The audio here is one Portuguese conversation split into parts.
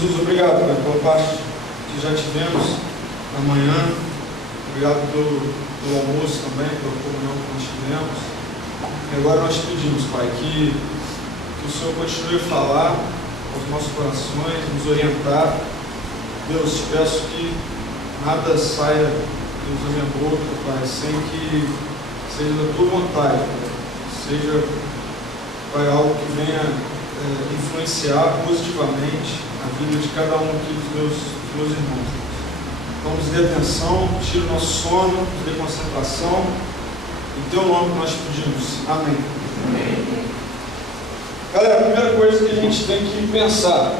Jesus, obrigado, Pai, pela parte que já tivemos amanhã. Obrigado pelo almoço também, pela comunhão que nós tivemos. E agora nós pedimos, Pai, que o Senhor continue a falar aos nossos corações, nos orientar. Deus, te peço que nada saia da minha boca, Pai, sem que seja da tua vontade, Pai. Seja, Pai, algo que venha influenciar positivamente a vida de cada um aqui dos meus irmãos. Então, nos dê atenção, tira o nosso sono, nos dê concentração. Em teu nome que nós pedimos. Amém. Amém. Galera, a primeira coisa que a gente tem que pensar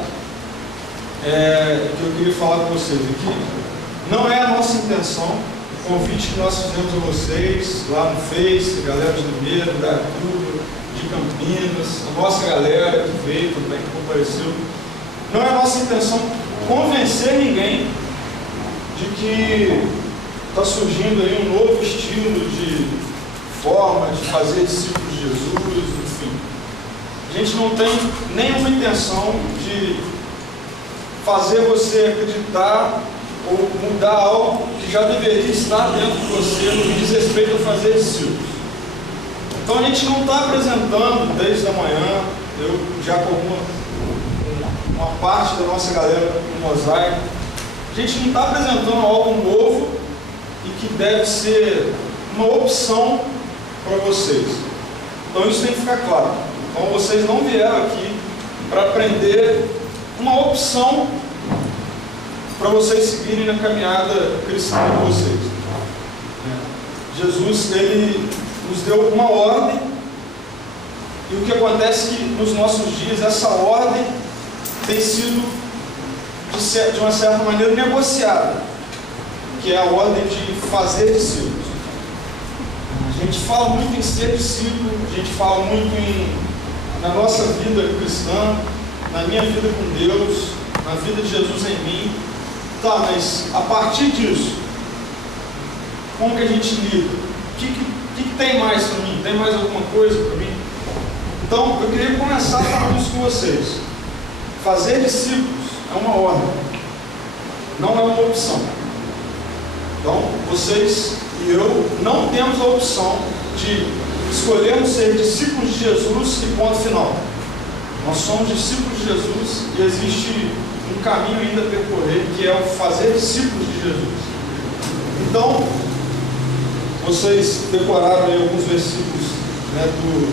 que eu queria falar com vocês aqui, não é a nossa intenção, o convite que nós fizemos a vocês lá no Face, galera de Limeira, da Artur, de Campinas, a nossa galera que veio também, que compareceu. Não é a nossa intenção convencer ninguém de que está surgindo aí um novo estilo de forma de fazer discípulos de Jesus, enfim. A gente não tem nenhuma intenção de fazer você acreditar ou mudar algo que já deveria estar dentro de você no que diz respeito a fazer discípulos. Então a gente não está apresentando desde a manhã, eu já com uma parte da nossa galera no mosaico, a gente não está apresentando algo novo e que deve ser uma opção para vocês. Então isso tem que ficar claro. Então vocês não vieram aqui para aprender uma opção para vocês seguirem na caminhada cristã de vocês. Jesus, ele nos deu uma ordem, e o que acontece é que nos nossos dias essa ordem tem sido de uma certa maneira negociada, que é a ordem de fazer discípulos. A gente fala muito em ser discípulo, a gente fala muito na nossa vida cristã, na minha vida com Deus, na vida de Jesus em mim. Tá, mas a partir disso, como que a gente lida? O que tem mais para mim? Tem mais alguma coisa para mim? Então, eu queria começar falando isso com vocês. Fazer discípulos é uma ordem, não é uma opção. Então, vocês e eu não temos a opção de escolhermos ser discípulos de Jesus e ponto final. Nós somos discípulos de Jesus e existe um caminho ainda a percorrer, que é o fazer discípulos de Jesus. Então, vocês decoraram aí alguns versículos, né, do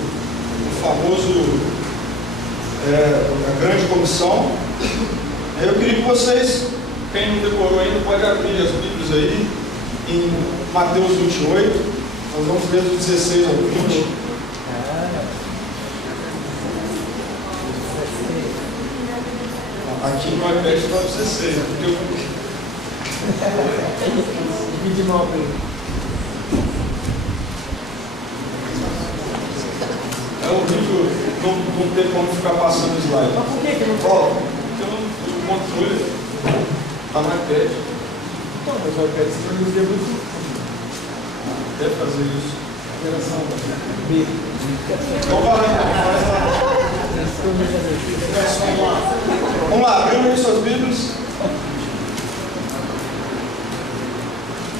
famoso a grande comissão. Eu queria que vocês, quem não decorou ainda, pode abrir as Bíblias aí em Mateus 28. Nós vamos ler do 16 ao 20. Aqui no iPad está 16, porque eu... É horrível não ter como ficar passando slide. Mas por que não volta? Porque o controle está no iPad. Então, mas o iPad você produzia muito. Deve fazer isso. Geração B. Então vai lá, vamos lá, abrindo aí suas Bíblias.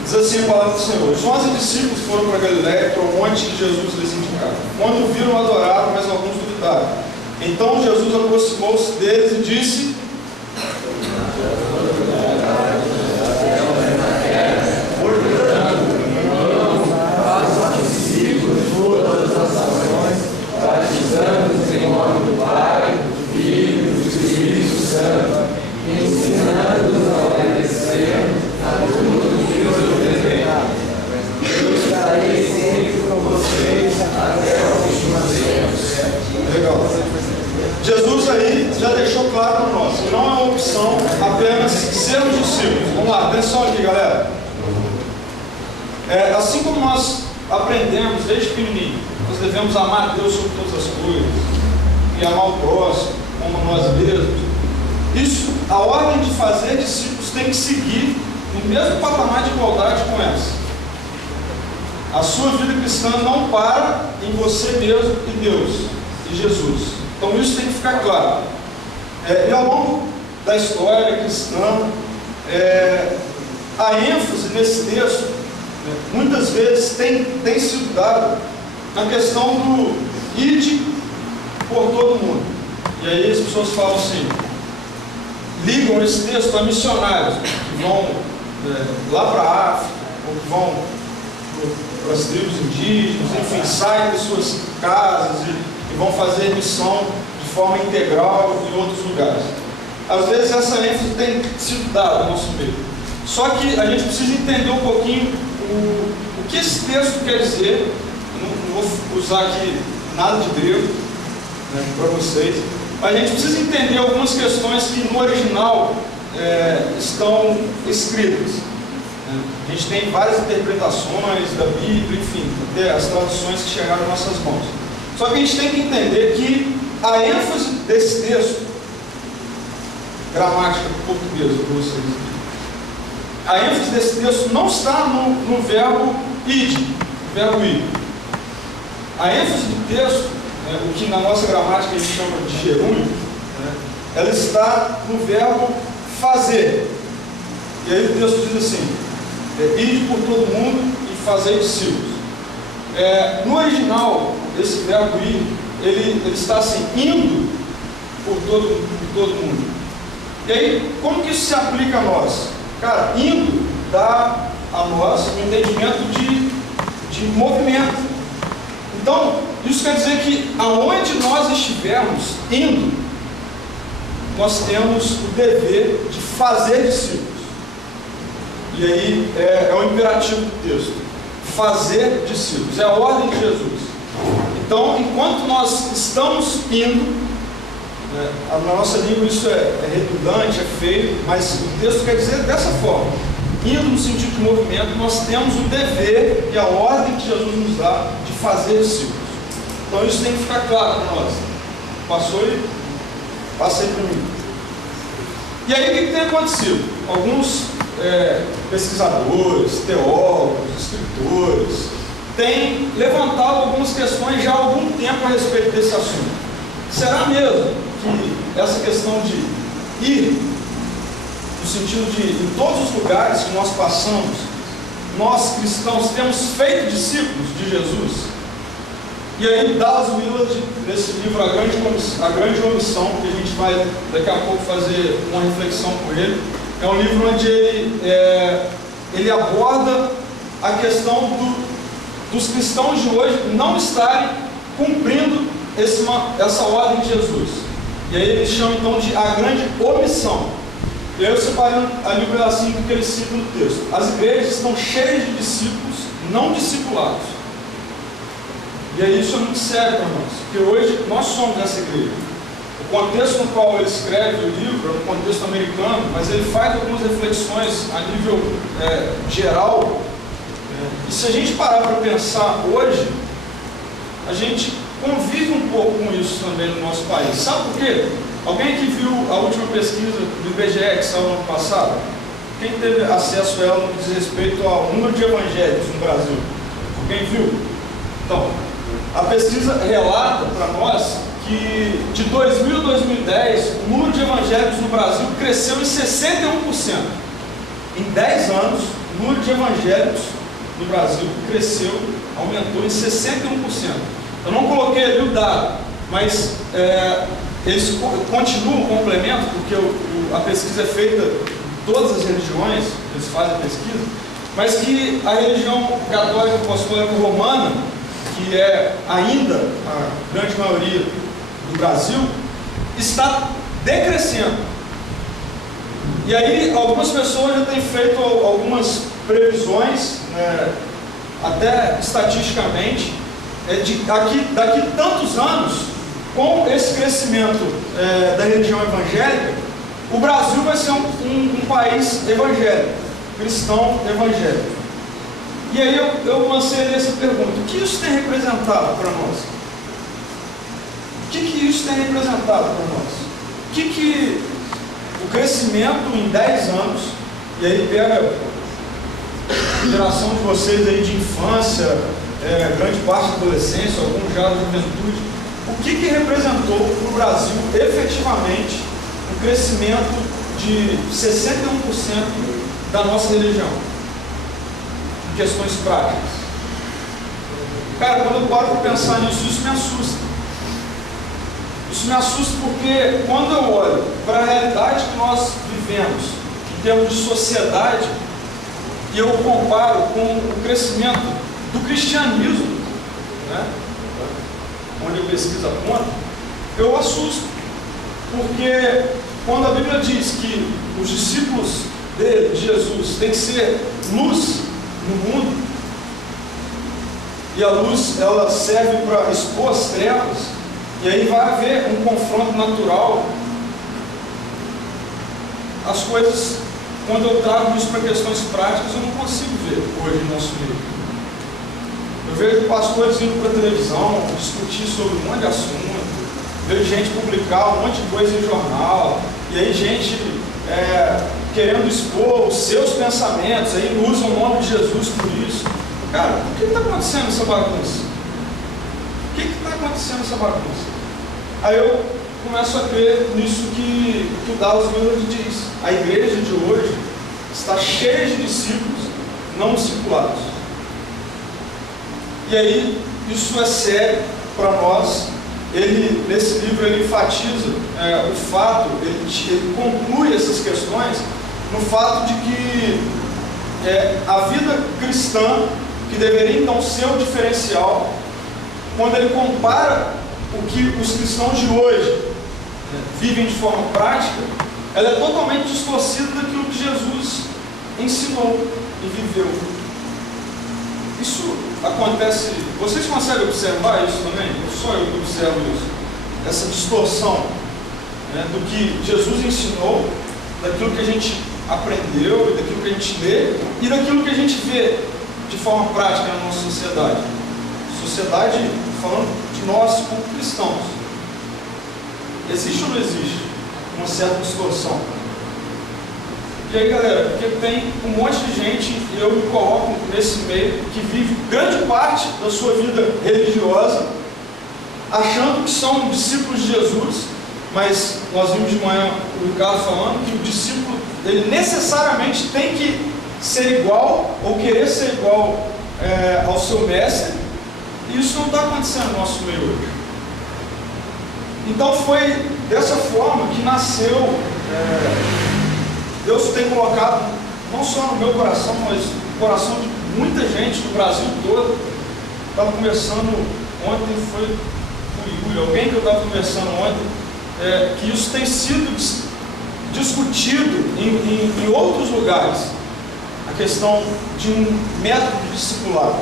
Diz assim a palavra do Senhor: os 11 discípulos foram para Galiléia, para o monte que Jesus lhes indicava. Quando o viram, adoraram, mas alguns duvidaram. Então Jesus aproximou-se deles e disse: batizando-os em nome do Pai, do Filho e do Espírito Santo, ensinando-os a obedecer a tudo que os ordenei. Eu estarei sempre com vocês até a última vez. Legal. Jesus aí já deixou claro para nós que não é uma opção apenas sermos discípulos. Vamos lá, atenção aqui, galera. Assim como nós aprendemos desde pequenininho, nós devemos amar a Deus sobre todas as coisas e amar o próximo como nós mesmos. Isso, a ordem de fazer discípulos tem que seguir no mesmo patamar de igualdade com essa. A sua vida cristã não para em você mesmo e Deus e Jesus. Então isso tem que ficar claro. E ao longo da história cristã, a ênfase nesse texto, muitas vezes tem sido dada na questão do ide por todo mundo. E aí as pessoas falam assim, ligam esse texto a missionários que vão lá para a África, ou que vão para as tribos indígenas, enfim, saem das suas casas e vão fazer missão de forma integral em outros lugares. Às vezes essa ênfase tem sido dada no nosso meio. Só que a gente precisa entender um pouquinho o que esse texto quer dizer. Eu não vou usar aqui nada de grego, né, para vocês, mas a gente precisa entender algumas questões que no original estão escritas. A gente tem várias interpretações da Bíblia, enfim, até as traduções que chegaram às nossas mãos. Só que a gente tem que entender que a ênfase desse texto, gramática portuguesa para vocês, a ênfase desse texto não está no verbo ide, verbo ir. A ênfase do texto, o que na nossa gramática a gente chama de gerúndio, ela está no verbo fazer. E aí o texto diz assim, ide por todo mundo e fazer discípulos. No original, esse verbo ir, ele está assim, indo por todo mundo. E aí, como que isso se aplica a nós? Cara, indo dá a nós um entendimento de movimento. Então, isso quer dizer que aonde nós estivermos indo, nós temos o dever de fazer discípulos. E aí é o imperativo do texto, fazer discípulos, é a ordem de Jesus. Então, enquanto nós estamos indo, na nossa língua isso é redundante, é feio, mas o texto quer dizer dessa forma, indo no sentido de movimento, nós temos o dever e a ordem que Jesus nos dá de fazer discípulos. Então isso tem que ficar claro para nós. Passou e passei para mim. E aí o que tem acontecido? Alguns pesquisadores, teólogos, escritores têm levantado algumas questões já há algum tempo a respeito desse assunto. Será mesmo que essa questão de ir, no sentido de em todos os lugares que nós passamos, nós cristãos temos feito discípulos de Jesus? E aí Dallas Willard, nesse livro A Grande Omissão, que a gente vai daqui a pouco fazer uma reflexão com ele, é um livro onde ele aborda a questão dos cristãos de hoje não estarem cumprindo essa ordem de Jesus. E aí ele chama então de A Grande Omissão. E aí eu separei ali um pedacinho que ele cita no texto. As igrejas estão cheias de discípulos não discipulados. E aí isso é muito sério para nós, porque hoje nós somos essa igreja. O contexto no qual ele escreve o livro é um contexto americano, mas ele faz algumas reflexões a nível geral. E se a gente parar para pensar hoje, a gente convive um pouco com isso também no nosso país. Sabe por quê? Alguém que viu a última pesquisa do IBGE que saiu no ano passado? Quem teve acesso a ela no que diz respeito ao número de evangélicos no Brasil? Alguém viu? Então, a pesquisa relata para nós que de 2000 a 2010 o número de evangélicos no Brasil cresceu em 61%. Em 10 anos, o número de evangélicos no Brasil cresceu, aumentou em 61%. Eu não coloquei ali o dado, mas eles continuam o complemento, porque a pesquisa é feita em todas as religiões, eles fazem a pesquisa, mas que a religião católica apostólica romana, que é ainda a grande maioria do Brasil, está decrescendo. E aí algumas pessoas já têm feito algumas previsões, até estatisticamente, daqui tantos anos, com esse crescimento da religião evangélica, o Brasil vai ser um país evangélico, cristão evangélico. E aí eu lancei essa pergunta: o que isso tem representado para nós? O que isso tem representado para nós? O que o crescimento em 10 anos, e aí pega a geração de vocês aí de infância, grande parte da adolescência, alguns já da juventude, o que representou para o Brasil efetivamente o crescimento de 61% da nossa religião, em questões práticas. Cara, quando eu paro para pensar nisso, isso me assusta. Isso me assusta porque quando eu olho para a realidade que nós vivemos, em termos de sociedade, e eu comparo com o crescimento do cristianismo, né, onde a pesquisa aponta, eu assusto. Porque quando a Bíblia diz que os discípulos de Jesus têm que ser luz no mundo, e a luz ela serve para expor as trevas, e aí vai haver um confronto natural. As coisas, quando eu trago isso para questões práticas, eu não consigo ver hoje no nosso meio. Eu vejo pastores indo para a televisão discutir sobre um monte de assunto, vejo gente publicar um monte de coisa em jornal, e aí gente querendo expor os seus pensamentos, aí usam o nome de Jesus por isso. Cara, o que está acontecendo nessa bagunça? O que está acontecendo nessa bagunça? Aí eu começo a crer nisso que o Dallas Willard diz. A igreja de hoje está cheia de discípulos não discipulados. E aí, isso é sério para nós. Ele, nesse livro, ele enfatiza o fato, ele conclui essas questões no fato de que a vida cristã, que deveria então ser o diferencial, quando ele compara o que os cristãos de hoje vivem de forma prática, ela é totalmente distorcida daquilo que Jesus ensinou e viveu. Isso acontece, vocês conseguem observar isso também? Ou só eu que observo isso? Essa distorção, né, do que Jesus ensinou, daquilo que a gente aprendeu, daquilo que a gente lê e daquilo que a gente vê de forma prática na nossa sociedade. Sociedade, falando de nós como cristãos. Existe ou não existe uma certa distorção? E aí, galera, porque tem um monte de gente, e eu me coloco nesse meio, que vive grande parte da sua vida religiosa achando que são discípulos de Jesus, mas nós vimos de manhã o Ricardo falando que o discípulo, ele necessariamente tem que ser igual ou querer ser igual ao seu mestre, e isso não está acontecendo no nosso meio hoje. Então foi dessa forma que nasceu, Deus tem colocado, não só no meu coração, mas no coração de muita gente no Brasil todo. Estava conversando ontem, foi com o Yuri, alguém que eu estava conversando ontem, que isso tem sido discutido em outros lugares, a questão de um método de discipulado,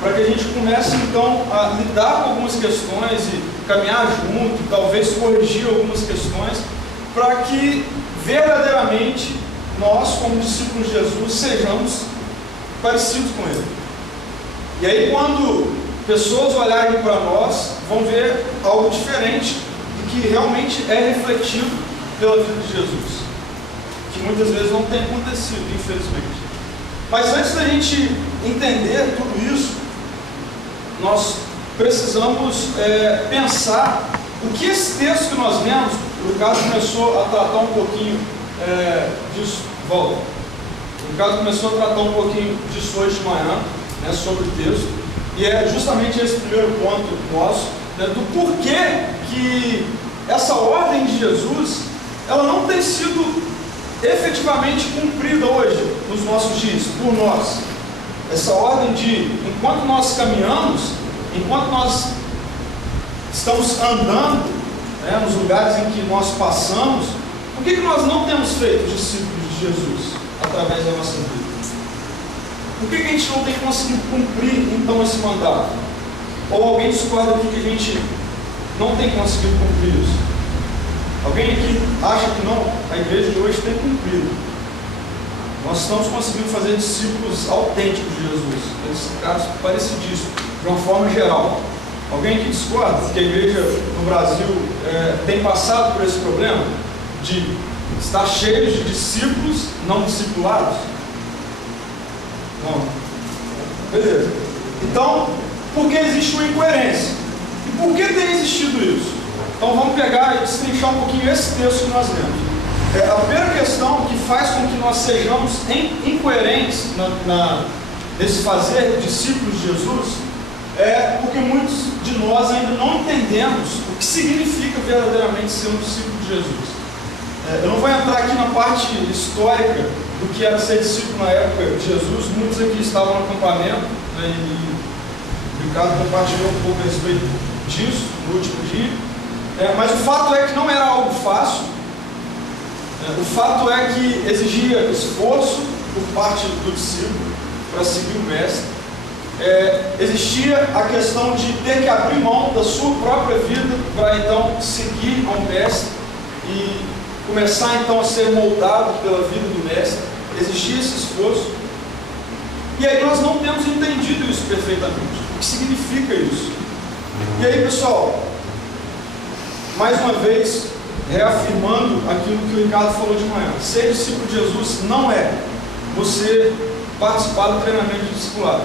para que a gente comece então a lidar com algumas questões e caminhar junto, talvez corrigir algumas questões, para que verdadeiramente nós, como discípulos de Jesus, sejamos parecidos com Ele. E aí, quando pessoas olharem para nós, vão ver algo diferente do que realmente é refletido pela vida de Jesus, que muitas vezes não tem acontecido, infelizmente. Mas antes da gente entender tudo isso, nós precisamos pensar o que esse texto que nós lemos, o Ricardo começou a tratar um pouquinho disso, volta. O Ricardo começou a tratar um pouquinho disso hoje de manhã, né, sobre o texto, e é justamente esse primeiro ponto nosso, né, do porquê que essa ordem de Jesus, ela não tem sido efetivamente cumprida hoje, nos nossos dias, por nós. Essa ordem de, enquanto nós caminhamos, enquanto nós estamos andando, né, nos lugares em que nós passamos, por que nós não temos feito discípulos de Jesus através da nossa vida? Por que a gente não tem conseguido cumprir então esse mandato? Ou alguém discorda aqui que a gente não tem conseguido cumprir isso? Alguém aqui acha que não? A igreja de hoje tem cumprido. Nós estamos conseguindo fazer discípulos autênticos de Jesus, nesse caso parecidíssimo, de uma forma geral. Alguém que discorda que a igreja no Brasil tem passado por esse problema de estar cheio de discípulos não discipulados? Não. Beleza. Então, por que existe uma incoerência? E por que tem existido isso? Então vamos pegar e destrinchar um pouquinho esse texto que nós lemos. A primeira questão que faz com que nós sejamos incoerentes nesse fazer discípulos de Jesus é porque muitos de nós ainda não entendemos o que significa verdadeiramente ser um discípulo de Jesus. Eu não vou entrar aqui na parte histórica do que era ser discípulo na época de Jesus. Muitos aqui estavam no acampamento, né, e o Ricardo compartilhou um pouco a respeito disso no último dia. Mas o fato é que não era algo fácil. O fato é que exigia esforço por parte do discípulo para seguir o mestre. Existia a questão de ter que abrir mão da sua própria vida para então seguir ao mestre e começar então a ser moldado pela vida do mestre. Existia esse esforço. E aí nós não temos entendido isso perfeitamente. O que significa isso? E aí, pessoal, mais uma vez, reafirmando aquilo que o Ricardo falou de manhã, ser discípulo de Jesus não é você participar do treinamento de discipulado.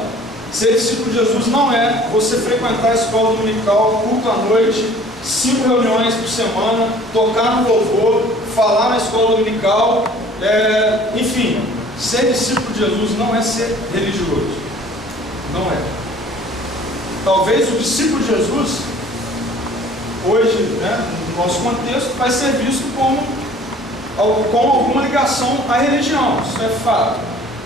Ser discípulo de Jesus não é você frequentar a escola dominical, culto à noite, 5 reuniões por semana, tocar no louvor, falar na escola dominical, enfim, ser discípulo de Jesus não é ser religioso. Não é. Talvez o discípulo de Jesus, hoje, né, no nosso contexto, vai ser visto com alguma ligação à religião, isso é fato.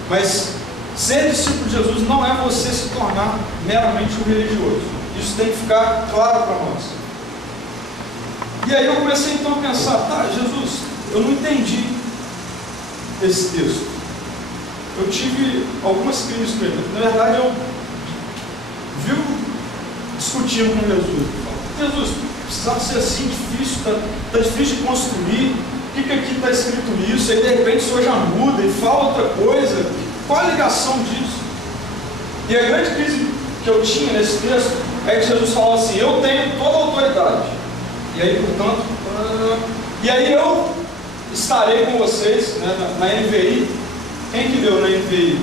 Mas ser discípulo de Jesus não é você se tornar meramente um religioso. Isso tem que ficar claro para nós. E aí eu comecei então a pensar, Jesus, eu não entendi esse texto. Eu tive algumas crises com ele. Na verdade, eu vivo discutindo com Jesus, precisava ser assim, difícil, está difícil de construir, por que aqui está escrito isso? Aí de repente o Senhor já muda e fala outra coisa. Qual a ligação disso? E a grande crise que eu tinha nesse texto é que Jesus falou assim, eu tenho toda a autoridade. E aí, portanto, e aí eu estarei com vocês, né, na NVI. Quem que deu na NVI?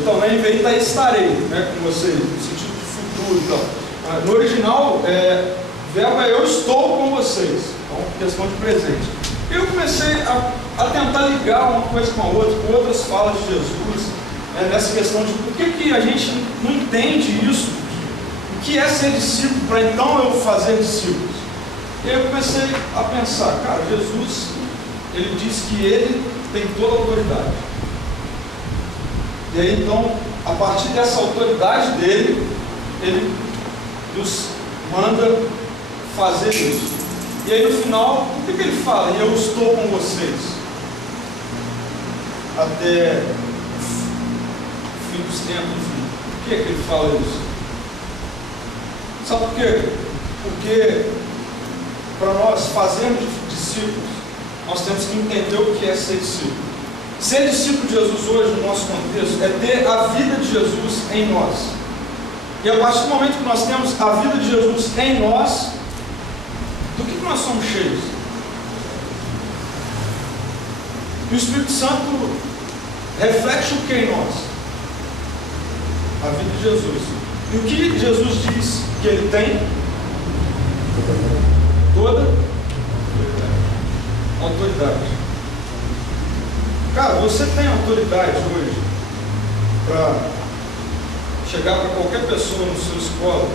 Então, na NVI está estarei, né, com vocês, no sentido de futuro. Então, no original, verbo é eu estou com vocês. Então, questão de presente. Eu comecei a tentar ligar uma coisa com a outra, com outras falas de Jesus, nessa questão de por que a gente não entende isso, o que é ser discípulo, para então eu fazer discípulos. E aí eu comecei a pensar, cara, Jesus, ele diz que ele tem toda a autoridade. E aí então, a partir dessa autoridade dele, ele nos manda fazer isso. E aí no final, o que ele fala? E eu estou com vocês até o fim dos tempos, enfim. Por que ele fala isso? Sabe por quê? Porque para nós fazermos discípulos, nós temos que entender o que é ser discípulo. Ser discípulo de Jesus hoje, no nosso contexto, é ter a vida de Jesus em nós. E a partir do momento que nós temos a vida de Jesus em nós, do que nós somos cheios? E o Espírito Santo reflete o que em nós? A vida de Jesus. E o que Jesus diz que ele tem? Toda autoridade. Cara, você tem autoridade hoje para chegar para qualquer pessoa no seu escola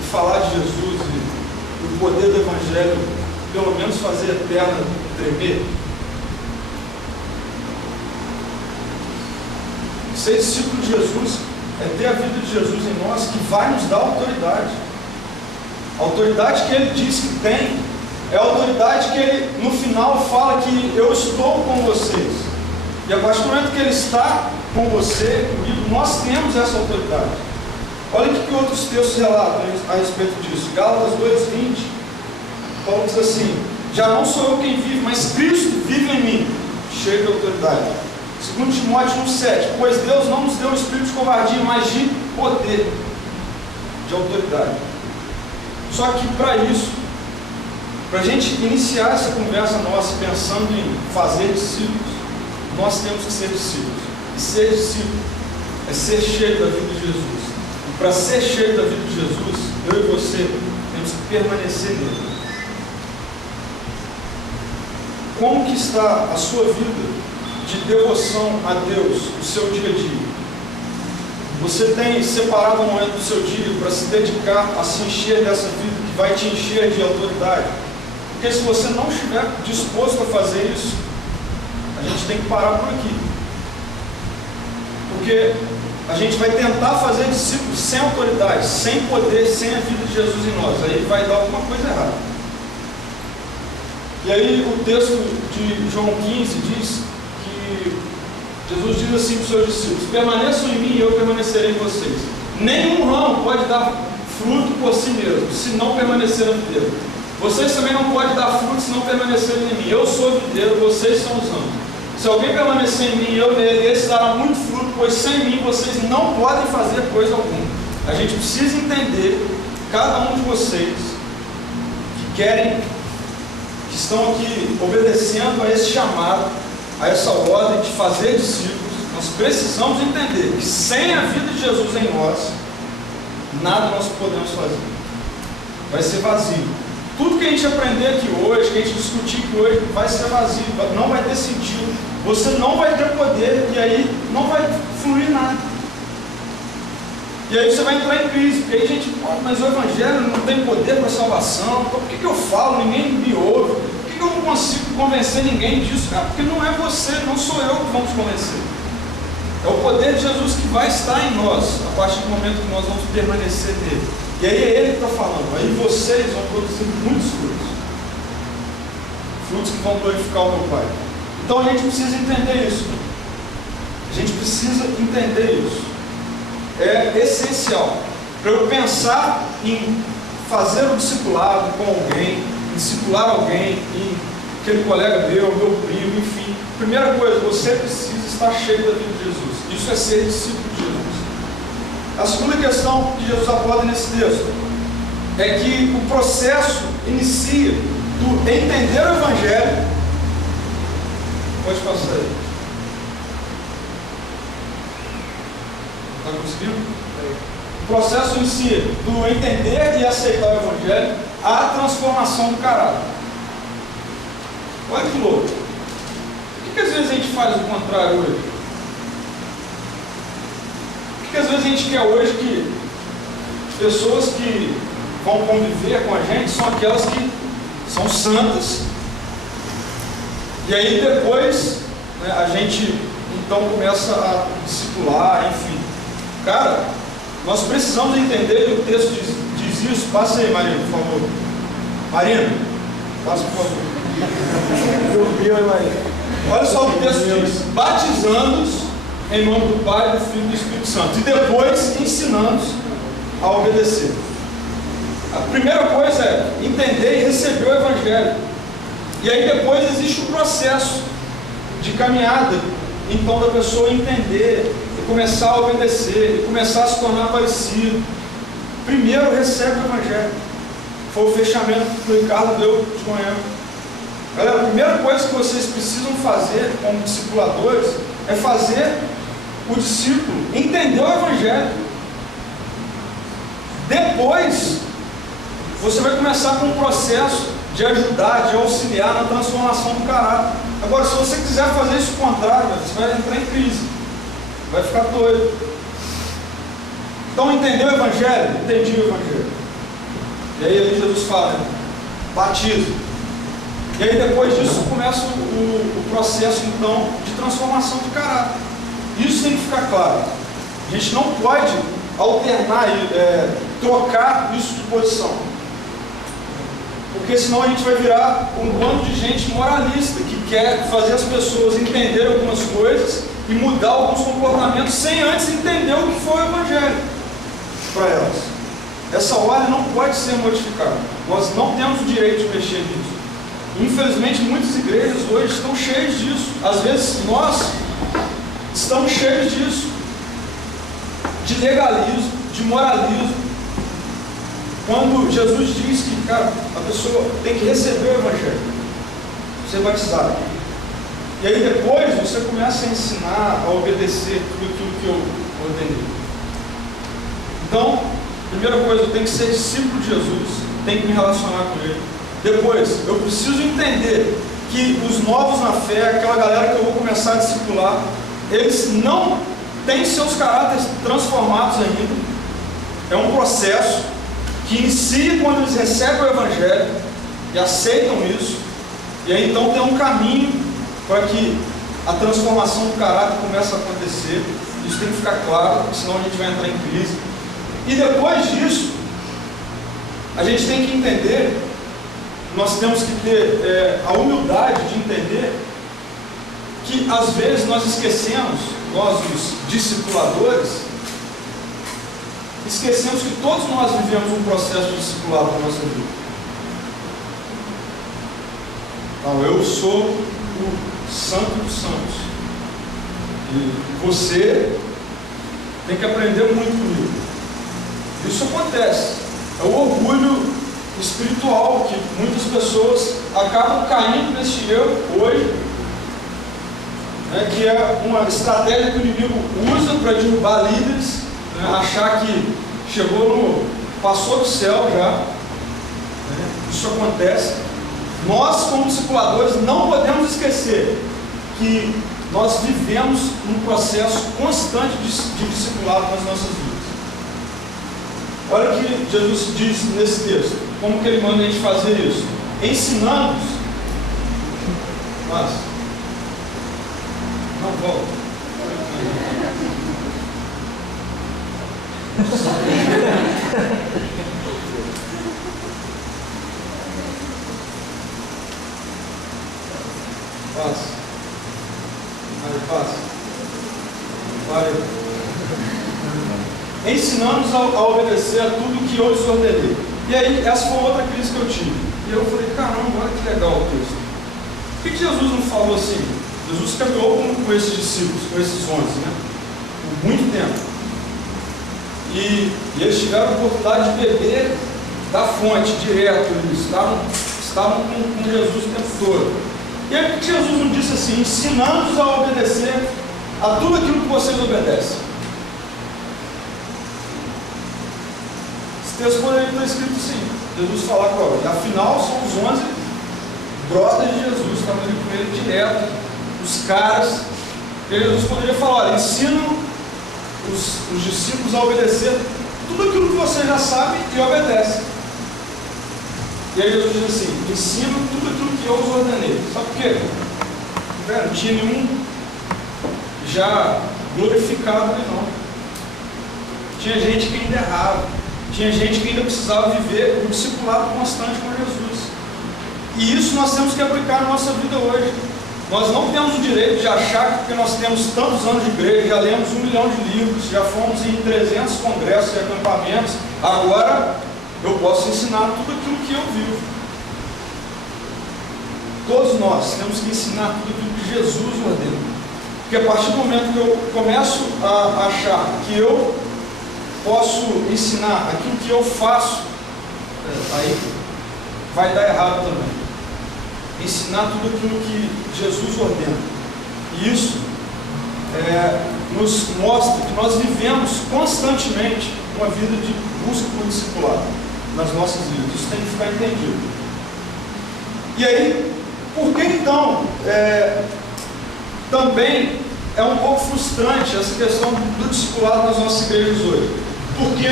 e falar de Jesus e o poder do Evangelho, pelo menos fazer a perna tremer? Ser discípulo de Jesus é ter a vida de Jesus em nós, que vai nos dar autoridade. A autoridade que ele diz que tem é a autoridade que ele no final fala que eu estou com vocês. E a partir do momento que ele está com você, comigo, nós temos essa autoridade. Olha o que outros textos relatam a respeito disso. Gálatas 2:20, Paulo diz assim, já não sou eu quem vive, mas Cristo vive em mim, cheio de autoridade. 2 Timóteo 1:7, pois Deus não nos deu um espírito de covardia, mas de poder, de autoridade. Só que para isso, para a gente iniciar essa conversa nossa pensando em fazer discípulos, nós temos que ser discípulos. E ser discípulo é ser cheio da vida de Jesus. E para ser cheio da vida de Jesus, eu e você temos que permanecer nele. como que está a sua vida de devoção a Deus, o seu dia a dia? Você tem separado um momento do seu dia para se dedicar a se encher dessa vida que vai te encher de autoridade? Porque se você não estiver disposto a fazer isso, a gente tem que parar por aqui. Porque a gente vai tentar fazer discípulos sem autoridade, sem poder, sem a vida de Jesus em nós. Aí vai dar alguma coisa errada. E aí o texto de João 15 diz que Jesus diz assim para os seus discípulos: permaneçam em mim e eu permanecerei em vocês. Nenhum ramo pode dar fruto por si mesmo, se não permanecer no videiro. Vocês também não podem dar fruto se não permanecerem em mim. Eu sou o videiro, vocês são os ramos. Se alguém permanecer em mim e eu nele, esse dará muito fruto, pois sem mim vocês não podem fazer coisa alguma. A gente precisa entender, cada um de vocês que estão aqui obedecendo a esse chamado, a essa ordem de fazer discípulos, nós precisamos entender que sem a vida de Jesus em nós, nada nós podemos fazer. Vai ser vazio. Tudo que a gente aprender aqui hoje, que a gente discutir aqui hoje, vai ser vazio, não vai ter sentido. Você não vai ter poder e aí não vai fluir nada. E aí você vai entrar em crise, porque aí a gente, mas o Evangelho não tem poder para salvação, por que eu falo, ninguém me ouve, por que eu não consigo convencer ninguém disso? Porque não é você, não sou eu que vamos convencer. É o poder de Jesus que vai estar em nós, a partir do momento que nós vamos permanecer nele. E aí é Ele que está falando, aí vocês vão produzir muitos frutos. Frutos que vão glorificar o meu Pai. Então a gente precisa entender isso. A gente precisa entender isso. É essencial. Para eu pensar em fazer o discipulado com alguém, em discipular alguém, em aquele colega meu primo, enfim. Primeira coisa, você precisa estar cheio da vida de Jesus. Isso é ser discípulo de Jesus. A segunda questão que Jesus aborda nesse texto é que o processo inicia do entender o Evangelho. Pode passar aí. Está conseguindo? O processo inicia do entender e aceitar o Evangelho à transformação do caráter. Olha que louco. Por que às vezes a gente faz o contrário hoje? Por que às vezes a gente quer hoje que pessoas que vão conviver com a gente são aquelas que são santas, e aí depois, né, a gente então começa a discipular, enfim. Cara, nós precisamos entender que o texto diz isso. Passa aí, Marina, por favor. Marina, passa, por favor. Olha só o que o texto diz: batizando-os em nome do Pai, do Filho e do Espírito Santo, e depois ensinando-os a obedecer. A primeira coisa é entender e receber o Evangelho. E aí depois existe um processo de caminhada, então, da pessoa entender e começar a obedecer, e começar a se tornar parecido. Primeiro recebe o Evangelho. Foi o fechamento que o Ricardo deu de manhã. Galera, a primeira coisa que vocês precisam fazer como discipuladores é fazer o discípulo entender o Evangelho. Depois, você vai começar com um processo de ajudar, de auxiliar na transformação do caráter. Agora, se você quiser fazer isso contrário, você vai entrar em crise, vai ficar doido. Então, entendeu o Evangelho? Entendi o Evangelho. E aí Jesus fala, batizo. E aí depois disso começa o processo então de transformação de caráter. Isso tem que ficar claro. A gente não pode alternar, trocar isso de posição. Porque senão a gente vai virar um bando de gente moralista que quer fazer as pessoas entenderem algumas coisas e mudar alguns comportamentos sem antes entender o que foi o Evangelho para elas. Essa ordem não pode ser modificada. Nós não temos o direito de mexer nisso. Infelizmente, muitas igrejas hoje estão cheias disso. Às vezes nós estamos cheios disso, de legalismo, de moralismo. Quando Jesus diz que, cara, a pessoa tem que receber o Evangelho, ser batizado. E aí depois você começa a ensinar, a obedecer tudo aquilo que eu ordenei. Então, primeira coisa, eu tenho que ser discípulo de Jesus, tenho que me relacionar com Ele. Depois, eu preciso entender que os novos na fé, aquela galera que eu vou começar a discipular, eles não têm seus caráteres transformados ainda. É um processo que inicia quando eles recebem o Evangelho e aceitam isso, e aí então tem um caminho para que a transformação do caráter comece a acontecer. Isso tem que ficar claro, senão a gente vai entrar em crise. E depois disso, a gente tem que entender, nós temos que ter a humildade de entender que às vezes nós esquecemos, nós os discipuladores, esquecemos que todos nós vivemos um processo de discipulado na nossa vida. Então, eu sou o santo dos santos. E você tem que aprender muito comigo. Isso acontece. É o orgulho espiritual que muitas pessoas acabam caindo nesse erro hoje, né, que é uma estratégia que o inimigo usa para derrubar líderes, né, achar que passou do céu já, né, isso acontece. Nós, como discipuladores, não podemos esquecer que nós vivemos um processo constante de discipulado nas nossas vidas. Olha o que Jesus diz nesse texto, como que ele manda a gente fazer isso? Ensinando-nos. Mas, não volta. Passa. Aí, passa. Vai. Ensinando-nos a obedecer a tudo que eu lhes ordenei. E aí, essa foi outra crise que eu tive. E eu falei, caramba, olha que legal o texto. Por que Jesus não falou assim? Jesus caminhou com esses discípulos, com esses 11, né? Por muito tempo. E eles tiveram a oportunidade de beber da fonte, direto. Eles estavam com Jesus o tempo todo. E aí, por que Jesus não disse assim, ensinando-os a obedecer a tudo aquilo que vocês obedecem? Esse texto poderia estar escrito assim, Jesus falar com ele. Afinal, são os 11 brothers de Jesus, estavam ali com ele direto, os caras. E Jesus poderia falar, olha, ensinam os discípulos a obedecer tudo aquilo que vocês já sabem e obedecem. E aí Jesus diz assim, ensinam tudo aquilo que eu os ordenei. Sabe por quê? Não tinha nenhum já glorificado ali não. Tinha gente que ainda errava. Tinha gente que ainda precisava viver um discipulado constante com Jesus. E isso nós temos que aplicar na nossa vida hoje. Nós não temos o direito de achar que porque nós temos tantos anos de igreja, já lemos 1 milhão de livros, já fomos em 300 congressos e acampamentos, agora eu posso ensinar tudo aquilo que eu vivo. Todos nós temos que ensinar tudo aquilo que Jesus ordena. Porque a partir do momento que eu começo a achar que eu posso ensinar aquilo que eu faço, aí vai dar errado também. Ensinar tudo aquilo que Jesus ordena. E isso nos mostra que nós vivemos constantemente uma vida de busca por discipulado nas nossas vidas. Isso tem que ficar entendido. E aí, por que então também é um pouco frustrante essa questão do discipulado nas nossas igrejas hoje? Porque,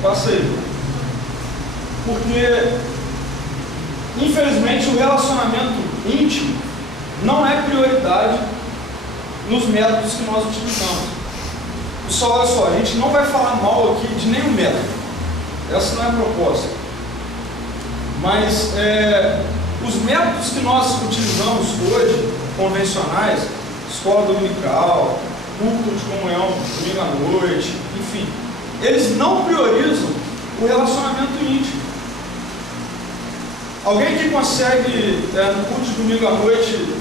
passa aí, porque infelizmente o relacionamento íntimo não é prioridade nos métodos que nós utilizamos. Pessoal, olha só, a gente não vai falar mal aqui de nenhum método, essa não é a proposta, mas os métodos que nós utilizamos hoje, convencionais, escola dominical, culto de comunhão domingo à noite, enfim, eles não priorizam o relacionamento íntimo. Alguém que consegue, no culto de domingo à noite,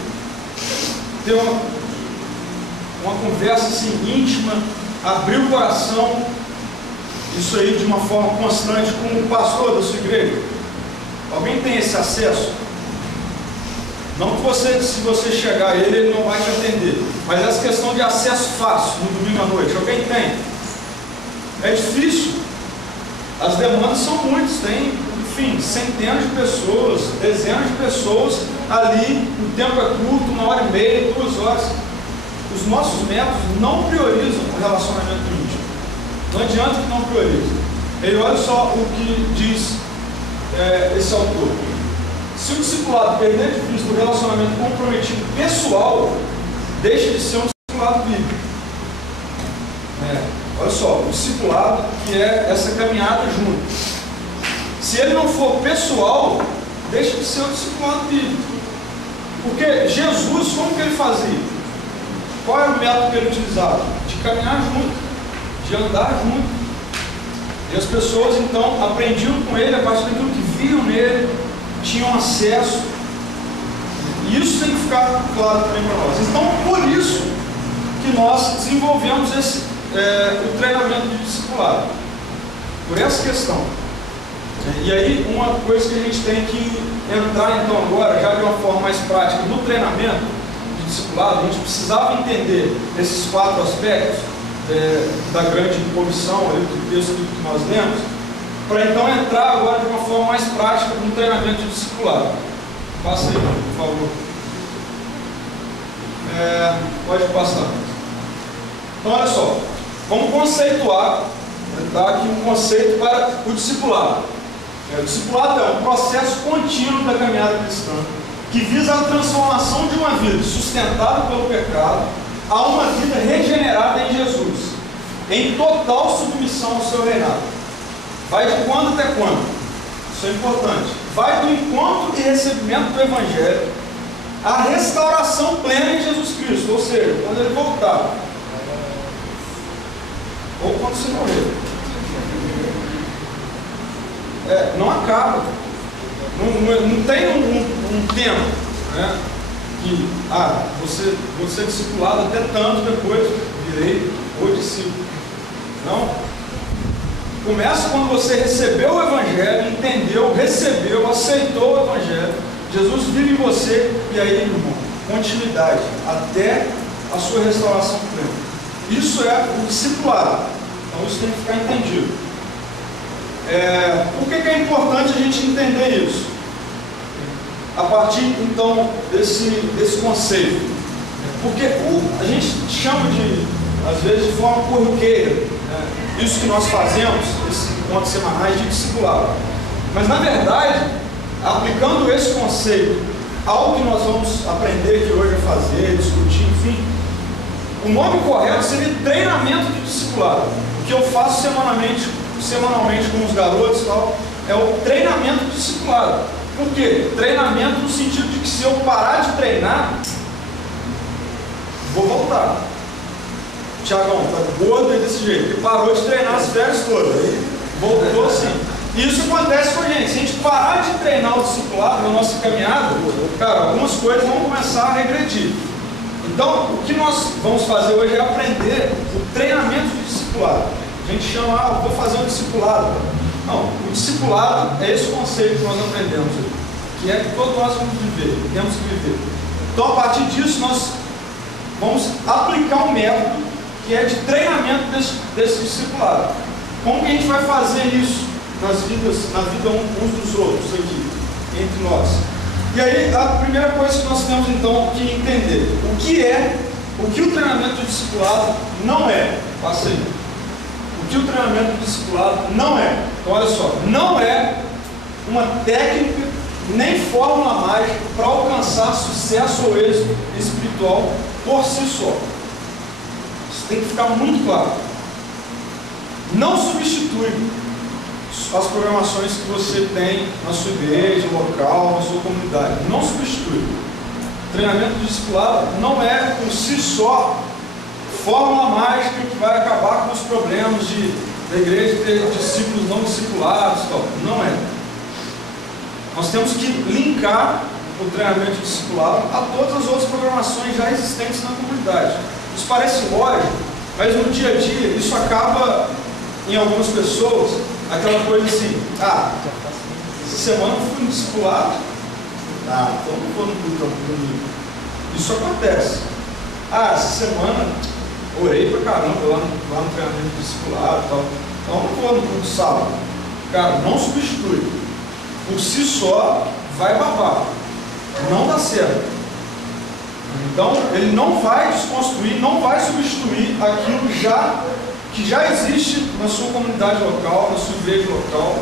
ter uma conversa assim, íntima, abrir o coração, isso aí de uma forma constante com o pastor da sua igreja? Alguém tem esse acesso? Não que se você chegar a ele não vai te atender, mas essa questão de acesso fácil no domingo à noite, alguém tem? É difícil, as demandas são muitas, tem, enfim, centenas de pessoas, dezenas de pessoas ali, o tempo é curto, 1h30, 2 horas. Os nossos métodos não priorizam o relacionamento íntimo. Não adianta que não priorize. E olha só o que diz esse autor. Se o discipulado perder de vista o relacionamento comprometido pessoal, deixa de ser um discipulado bíblico. Olha só, o discipulado que é essa caminhada junto. Se ele não for pessoal, deixa de ser um discipulado bíblico. Porque Jesus, como que ele fazia? Qual era o método que ele utilizava? De caminhar junto, de andar junto. E as pessoas então aprendiam com ele a partir daquilo que viam nele, tinham acesso. E isso tem que ficar claro também para nós. Então, por isso que nós desenvolvemos o treinamento de discipulado. Por essa questão. E aí, uma coisa que a gente tem que entrar então agora, já de uma forma mais prática, no treinamento de discipulado, a gente precisava entender esses 4 aspectos da grande comissão, ali, do texto que nós lemos, para então entrar agora de uma forma mais prática no treinamento de discipulado. Passa aí, por favor. Pode passar. Então, olha só, vamos conceituar, dar aqui um conceito para o discipulado. O discipulado é um processo contínuo da caminhada cristã que visa a transformação de uma vida sustentada pelo pecado a uma vida regenerada em Jesus, em total submissão ao seu reinado. Vai de quando até quando? Isso é importante. Vai do encontro e recebimento do Evangelho à restauração plena em Jesus Cristo, ou seja, quando ele voltar, ou quando você morrer. Não acaba. Não tem um tempo, né? Que você é discipulado até tanto, depois virei o discípulo. Não. Começa quando você recebeu o Evangelho, entendeu, recebeu, aceitou o Evangelho. Jesus vive em você e aí, irmão, continuidade até a sua restauração plena. Isso é o discipulado. Então isso tem que ficar entendido. Por que é importante a gente entender isso? A partir então desse conceito. Porque a gente chama de, às vezes, de forma corriqueira, isso que nós fazemos, esses encontros semanais de discipulado. Mas na verdade, aplicando esse conceito ao que nós vamos aprender aqui hoje a fazer, discutir, enfim, o nome correto seria treinamento de discipulado. O que eu faço semanalmente com os garotos e tal, é o treinamento de discipulado. Por quê? Treinamento no sentido de que se eu parar de treinar, vou voltar. Tiagão, tá gordo aí desse jeito, ele parou de treinar as férias todas, aí voltou assim. Isso acontece com a gente. Se a gente parar de treinar o discipulado na nossa caminhada, cara, algumas coisas vão começar a regredir. Então, o que nós vamos fazer hoje é aprender o treinamento de discipulado. A gente chama, vou fazer um discipulado. Não, o discipulado é esse conceito que nós aprendemos, que é que todos nós vamos viver, temos que viver. Então, a partir disso, nós vamos aplicar um método que é de treinamento desse discipulado. Como que a gente vai fazer isso na vida uns dos outros aqui, entre nós? E aí, a primeira coisa que nós temos então que entender, o que o treinamento de discipulado não é. Passa aí. O que o treinamento de discipulado não é. Então, olha só, não é uma técnica nem fórmula mágica para alcançar sucesso ou êxito espiritual por si só. Isso tem que ficar muito claro. Não substitui as programações que você tem na sua igreja, local, na sua comunidade. Não substitui. O treinamento de discipulado não é por si só fórmula mágica que vai acabar com os problemas da igreja ter discípulos não discipulados. Não é. Nós temos que linkar o treinamento de discipulado a todas as outras programações já existentes na comunidade. Isso parece lógico, mas no dia a dia isso acaba, em algumas pessoas, aquela coisa assim: essa semana eu fui no discipulado, então não vou no culto comigo. Isso acontece. Essa semana orei pra caramba lá no treinamento de discipulado e tal, então não vou no culto sábado. Cara, não substitui. Por si só, vai babar. não dá certo. Então, ele não vai desconstruir, não vai substituir aquilo que já existe na sua comunidade local, na sua igreja local.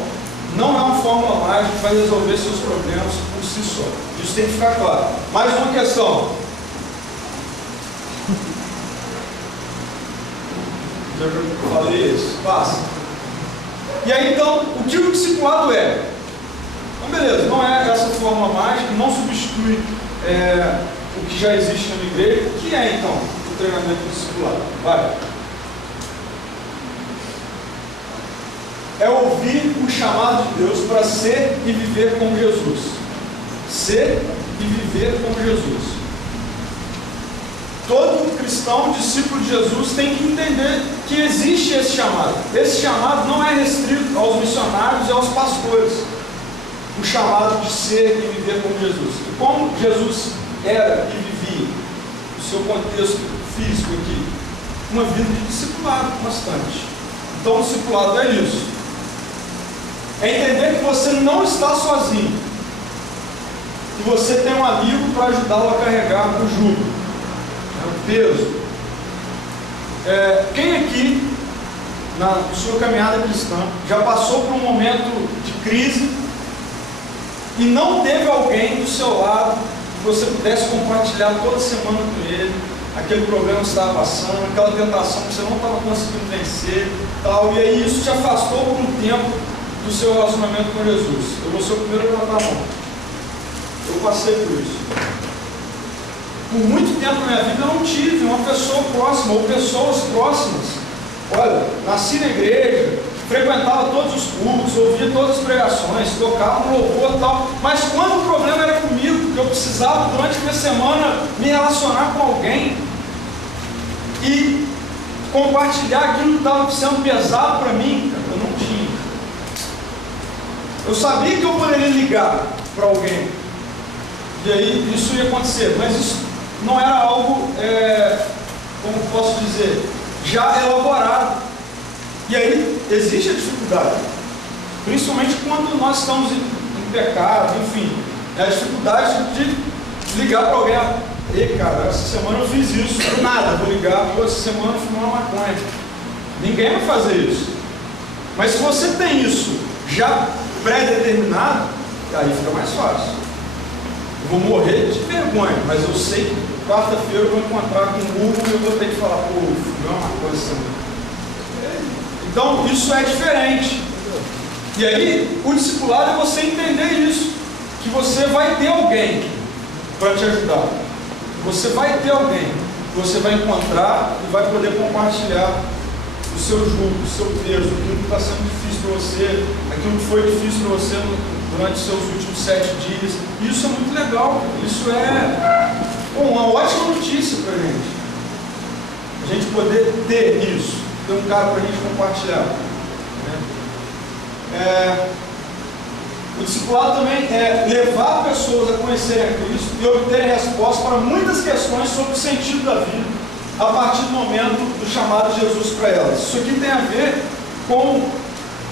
Não é uma fórmula mágica que vai resolver seus problemas por si só. Isso tem que ficar claro. Mais uma questão. Eu falei isso. Passa. E aí, então, o que o discipulado é? Então, beleza, não é essa fórmula mágica, não substitui o que já existe na minha igreja. O que é, então, o treinamento do discipulado? Vai. É ouvir o chamado de Deus para ser e viver como Jesus. Ser e viver como Jesus. Todo cristão, discípulo de Jesus, tem que entender que existe esse chamado. Esse chamado não é restrito aos missionários e aos pastores. O chamado de ser e viver como Jesus. E como Jesus era e vivia, o seu contexto físico aqui, uma vida de discipulado constante. Então, o discipulado é isso. É entender que você não está sozinho. E você tem um amigo para ajudá-lo a carregar o jugo. O peso. Quem aqui, na sua caminhada cristã, já passou por um momento de crise e não teve alguém do seu lado que você pudesse compartilhar toda semana com ele, aquele problema que você estava passando, aquela tentação que você não estava conseguindo vencer, tal, e aí isso te afastou por um tempo do seu relacionamento com Jesus? Eu vou ser o primeiro a levantar a mão. Eu passei por isso. Por muito tempo na minha vida eu não tive uma pessoa próxima ou pessoas próximas. Olha, nasci na igreja, frequentava todos os cultos, ouvia todas as pregações, tocava no louvor e tal, mas quando o problema era comigo, que eu precisava durante a minha semana me relacionar com alguém e compartilhar aquilo que estava sendo pesado para mim, eu não tinha. Eu sabia que eu poderia ligar para alguém, e aí isso ia acontecer, mas isso não era algo, como posso dizer, já elaborado. E aí existe a dificuldade, principalmente quando nós estamos em pecado, enfim, a dificuldade de ligar para alguém. Ei, cara, essa semana eu fiz isso, do nada, vou ligar, pô, essa semana eu fumei uma maconha. Ninguém vai fazer isso. Mas se você tem isso já pré-determinado, aí fica mais fácil. Eu vou morrer de vergonha, mas eu sei que quarta-feira eu vou encontrar com o Hugo e eu vou ter que falar, pô, fumei uma coisa semana. Então, isso é diferente. E aí, o discipulado é você entender isso, que você vai ter alguém para te ajudar. Você vai ter alguém que você vai encontrar e vai poder compartilhar o seu jugo, o seu peso, aquilo que está sendo difícil para você, aquilo que foi difícil para você durante os seus últimos 7 dias. Isso é muito legal. Isso é uma ótima notícia para a gente. A gente poder ter isso. Tem um cara para a gente compartilhar. O discipulado também é levar pessoas a conhecerem a Cristo e obterem respostas para muitas questões sobre o sentido da vida a partir do momento do chamado de Jesus para elas. Isso aqui tem a ver com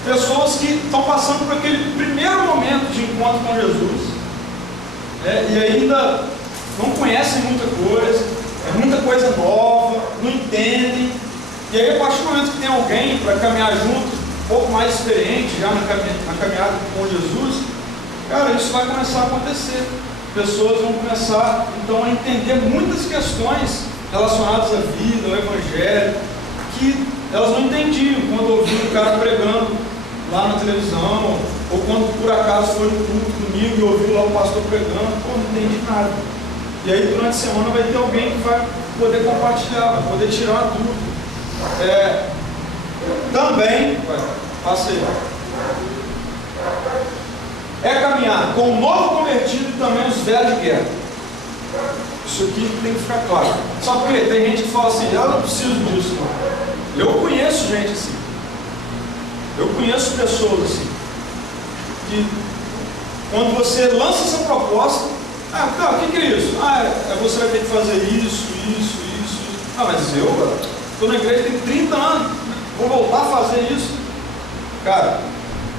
pessoas que estão passando por aquele primeiro momento de encontro com Jesus, e ainda não conhecem muita coisa nova, não entendem. E aí, a partir do momento que tem alguém para caminhar junto, um pouco mais experiente já na caminhada com Jesus, cara, isso vai começar a acontecer. Pessoas vão começar, então, a entender muitas questões relacionadas à vida, ao Evangelho, que elas não entendiam quando ouviam o cara pregando lá na televisão, ou quando por acaso foi no culto domingo e ouviu lá o pastor pregando, pô, não entendi nada. E aí, durante a semana, vai ter alguém que vai poder compartilhar, vai poder tirar a dúvida. Também, passa aí, caminhar com o novo convertido e também os velhos de guerra. Isso aqui tem que ficar claro. Só porque tem gente que fala assim, eu não preciso disso, não. Eu conheço gente assim. Eu conheço pessoas assim, que quando você lança essa proposta, cara, o que é isso? Você vai ter que fazer isso. Mas eu estou na igreja tem 30 anos, vou voltar a fazer isso. Cara,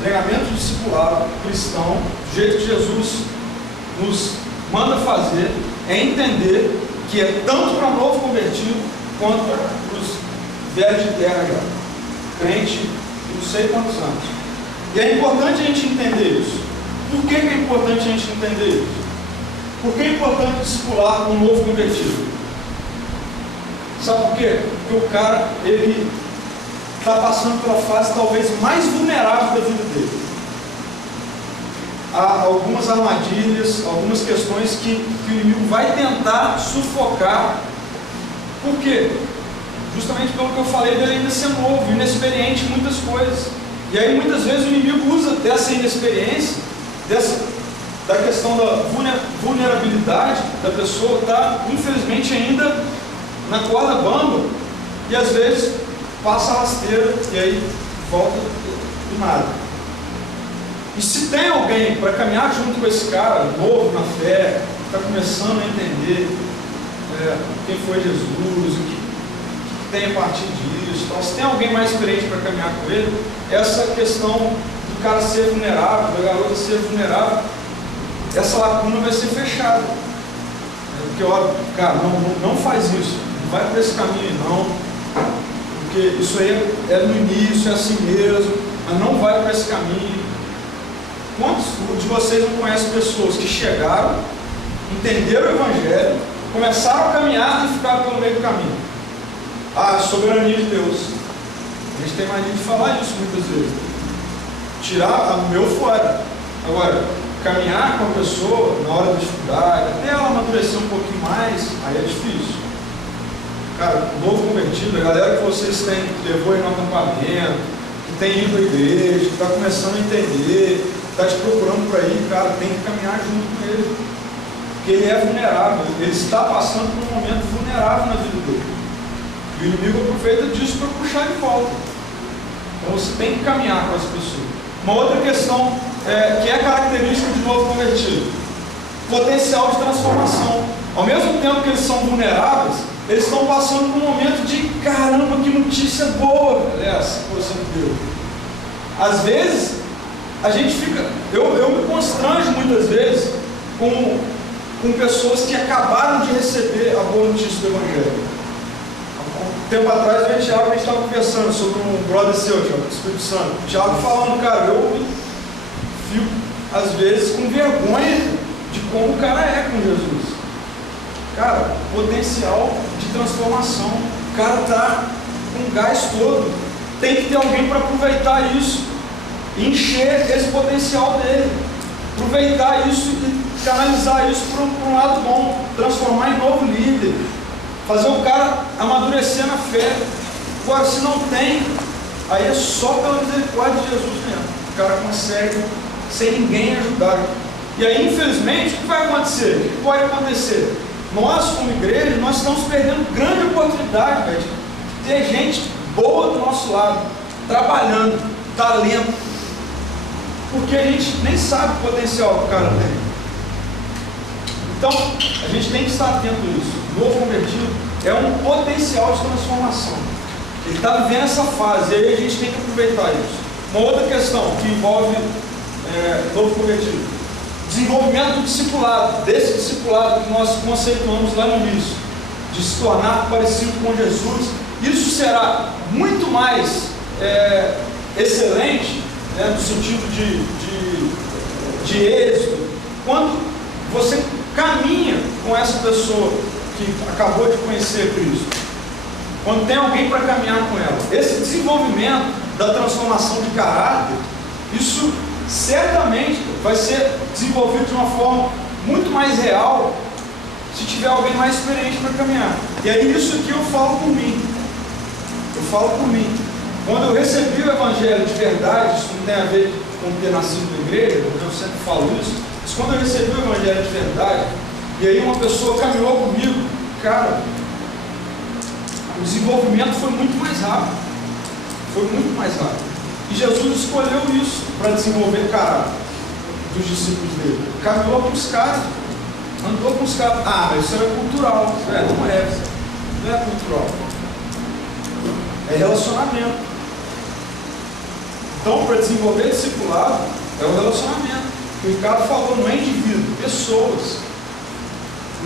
treinamento discipulado cristão, do jeito que Jesus nos manda fazer é entender que é tanto para novo convertido quanto para os velhos de terra já, crente de não sei quantos anos. E é importante a gente entender isso. Por que é importante a gente entender isso? Por que é importante discipular um novo convertido? Sabe por quê? Porque o cara, ele está passando pela fase talvez mais vulnerável da vida dele. Há algumas armadilhas, algumas questões que o inimigo vai tentar sufocar. Por quê? Justamente pelo que eu falei dele ainda ser novo, inexperiente em muitas coisas. E aí muitas vezes o inimigo usa dessa inexperiência, da questão da vulnerabilidade da pessoa estar, infelizmente, ainda na corda bamba, e às vezes passa a rasteira e aí volta do nada. E se tem alguém para caminhar junto com esse cara, novo na fé, está começando a entender quem foi Jesus, o que tem a partir disso, então, se tem alguém mais experiente para caminhar com ele, essa questão do cara ser vulnerável, da garota ser vulnerável, essa lacuna vai ser fechada. Porque, olha, cara, não faz isso, não vai por esse caminho não, porque isso aí é no início, é assim mesmo, mas não vai por esse caminho. Quantos de vocês não conhecem pessoas que chegaram, entenderam o Evangelho, começaram a caminhar e ficaram pelo meio do caminho? Ah, soberania de Deus. A gente tem mania de falar isso muitas vezes. Tirar o meu fora. Agora, caminhar com a pessoa na hora da dificuldade, até ela amadurecer um pouquinho mais, aí é difícil. Cara, novo convertido, a galera que vocês têm, que levou aí no acampamento, que tem ido à igreja, que está começando a entender, está te procurando por aí, cara, tem que caminhar junto com ele. Porque ele é vulnerável, ele está passando por um momento vulnerável na vida dele. E o inimigo aproveita disso para puxar de volta. Então você tem que caminhar com essa pessoa. Uma outra questão que é característica de novo convertido: potencial de transformação. Ao mesmo tempo que eles são vulneráveis, eles estão passando por um momento de caramba, que notícia boa, essa coisa de Deus. Às vezes, a gente fica, eu me constranjo muitas vezes com pessoas que acabaram de receber a boa notícia do Evangelho. Um tempo atrás, eu e o Thiago, a gente estava conversando sobre um brother seu, Thiago, do Espírito Santo. O Thiago falando, cara, eu fico, às vezes, com vergonha de como o cara é com Jesus. Cara, potencial de transformação. O cara está com gás todo. Tem que ter alguém para aproveitar isso, encher esse potencial dele, aproveitar isso e canalizar isso para um lado bom, transformar em novo líder, fazer o cara amadurecer na fé. Agora, se não tem, aí é só pela misericórdia de Jesus mesmo. O cara consegue sem ninguém ajudar. E aí, infelizmente, o que vai acontecer? O que pode acontecer? Nós, como igreja, nós estamos perdendo grande oportunidade, velho, de ter gente boa do nosso lado, trabalhando, talento, porque a gente nem sabe o potencial que o cara tem. Então, a gente tem que estar atento a isso. O novo convertido é um potencial de transformação. Ele está vivendo essa fase, e aí a gente tem que aproveitar isso. Uma outra questão que envolve novo convertido: desenvolvimento do discipulado, desse discipulado que nós conceituamos lá no início, de se tornar parecido com Jesus. Isso será muito mais excelente, no sentido de êxito, quando você caminha com essa pessoa que acabou de conhecer Cristo, quando tem alguém para caminhar com ela. Esse desenvolvimento da transformação de caráter, isso certamente vai ser desenvolvido de uma forma muito mais real se tiver alguém mais experiente para caminhar. E aí isso aqui eu falo por mim. Quando eu recebi o Evangelho de verdade, isso não tem a ver com ter nascido na igreja, eu sempre falo isso, mas quando eu recebi o Evangelho de verdade, e aí uma pessoa caminhou comigo, cara, o desenvolvimento foi muito mais rápido. E Jesus escolheu isso para desenvolver caráter dos discípulos dele. Caminhou com os caras, andou com os caras. Ah, mas isso é cultural. Não é cultural. É relacionamento. Então, para desenvolver discipulado, é o relacionamento. O que o Ricardo falou, não é indivíduo, pessoas.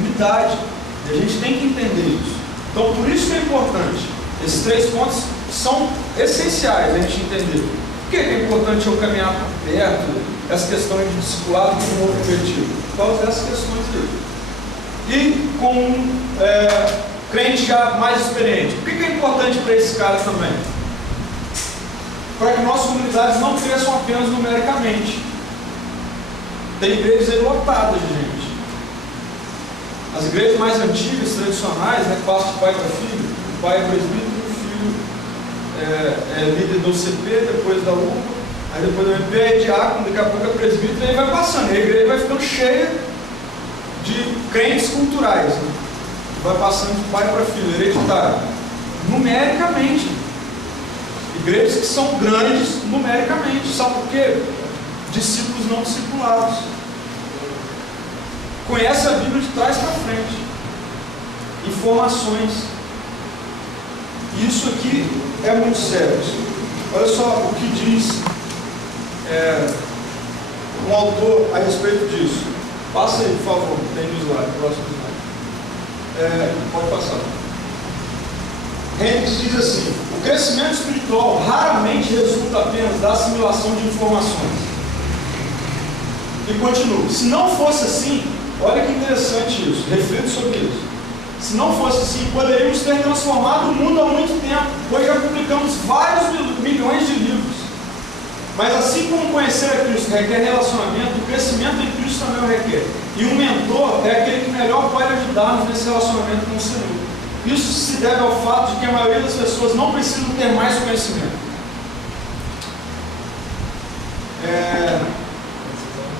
unidade. E a gente tem que entender isso. Então, por isso que é importante. Esses 3 pontos são essenciais a gente entender. Por que é importante eu caminhar por perto, essa questão de discipulado com um novo objetivo? Por causa dessas questões aí. E com um crente já mais experiente. Por que é importante para esse cara também? Para que nossas comunidades não cresçam apenas numericamente. Tem igrejas aí lotadas de gente. As igrejas mais antigas, tradicionais, né, passa de pai para filho, o pai é presbítero, o filho é líder do CP, depois da UPA, aí depois do MP é diácono, daqui a pouco é presbítero, e aí vai passando, e a igreja vai ficando cheia de crentes culturais, né? Vai passando de pai para filho, hereditário, numericamente. Igrejas que são grandes numericamente, sabe por quê? Discípulos não discipulados. Conhece a Bíblia de trás para frente. Informações. Isso aqui é muito sério. Olha só o que diz um autor a respeito disso. Passa aí, por favor, tem no slide, próximo slide. Pode passar. Hendricks diz assim: o crescimento espiritual raramente resulta apenas da assimilação de informações. E continua: se não fosse assim, olha que interessante isso, reflito sobre isso. Se não fosse assim, poderíamos ter transformado o mundo há muito tempo, pois já publicamos vários milhões de livros. Mas assim como conhecer a Cristo requer relacionamento, o crescimento em Cristo também o requer. E um mentor é aquele que melhor pode ajudar-nos nesse relacionamento com o Senhor. Isso se deve ao fato de que a maioria das pessoas não precisam ter mais conhecimento.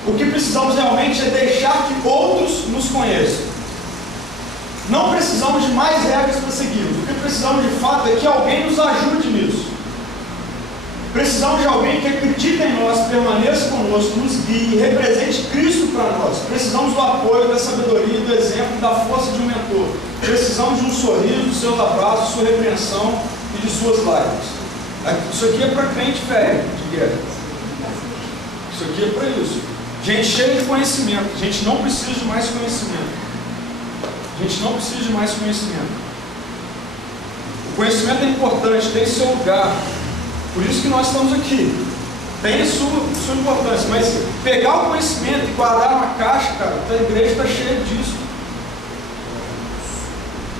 O que precisamos realmente é deixar que outros nos conheçam. Não precisamos de mais regras para seguirmos. O que precisamos de fato é que alguém nos ajude nisso. Precisamos de alguém que acredite em nós, permaneça conosco, nos guie e represente Cristo para nós. Precisamos do apoio, da sabedoria, do exemplo, da força de um mentor. Precisamos de um sorriso, dos seus abraços, sua repreensão e de suas lágrimas. Isso aqui é para crente velho de guerra. Isso aqui é para isso. Gente cheia de conhecimento. A gente não precisa de mais conhecimento. A gente não precisa de mais conhecimento. O conhecimento é importante, tem seu lugar. Por isso que nós estamos aqui. Tem sua importância, mas pegar o conhecimento e guardar uma caixa, cara, a igreja está cheia disso.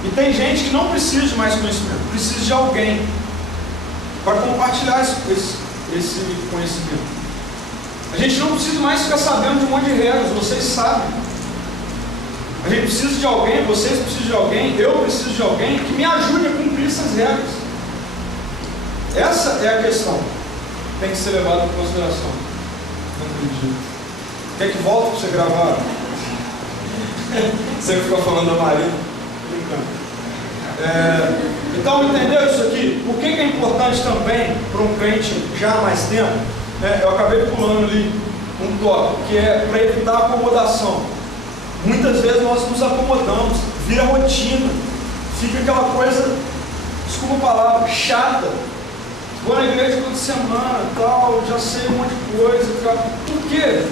E tem gente que não precisa de mais conhecimento, precisa de alguém para compartilhar esse conhecimento. A gente não precisa mais ficar sabendo de um monte de regras, vocês sabem. A gente precisa de alguém, vocês precisam de alguém, eu preciso de alguém que me ajude a cumprir essas regras. Essa é a questão que tem que ser levada em consideração. Não acredito. Quer que volte para você gravar? Você ficou falando da Maria. Então, entendeu isso aqui? Por que é importante também para um crente já há mais tempo? Eu acabei pulando ali um tópico, que é para evitar a acomodação. Muitas vezes nós nos acomodamos, vira rotina, fica aquela coisa, desculpa a palavra, chata. Vou na igreja toda semana, tal, já sei um monte de coisa, tal. Por quê?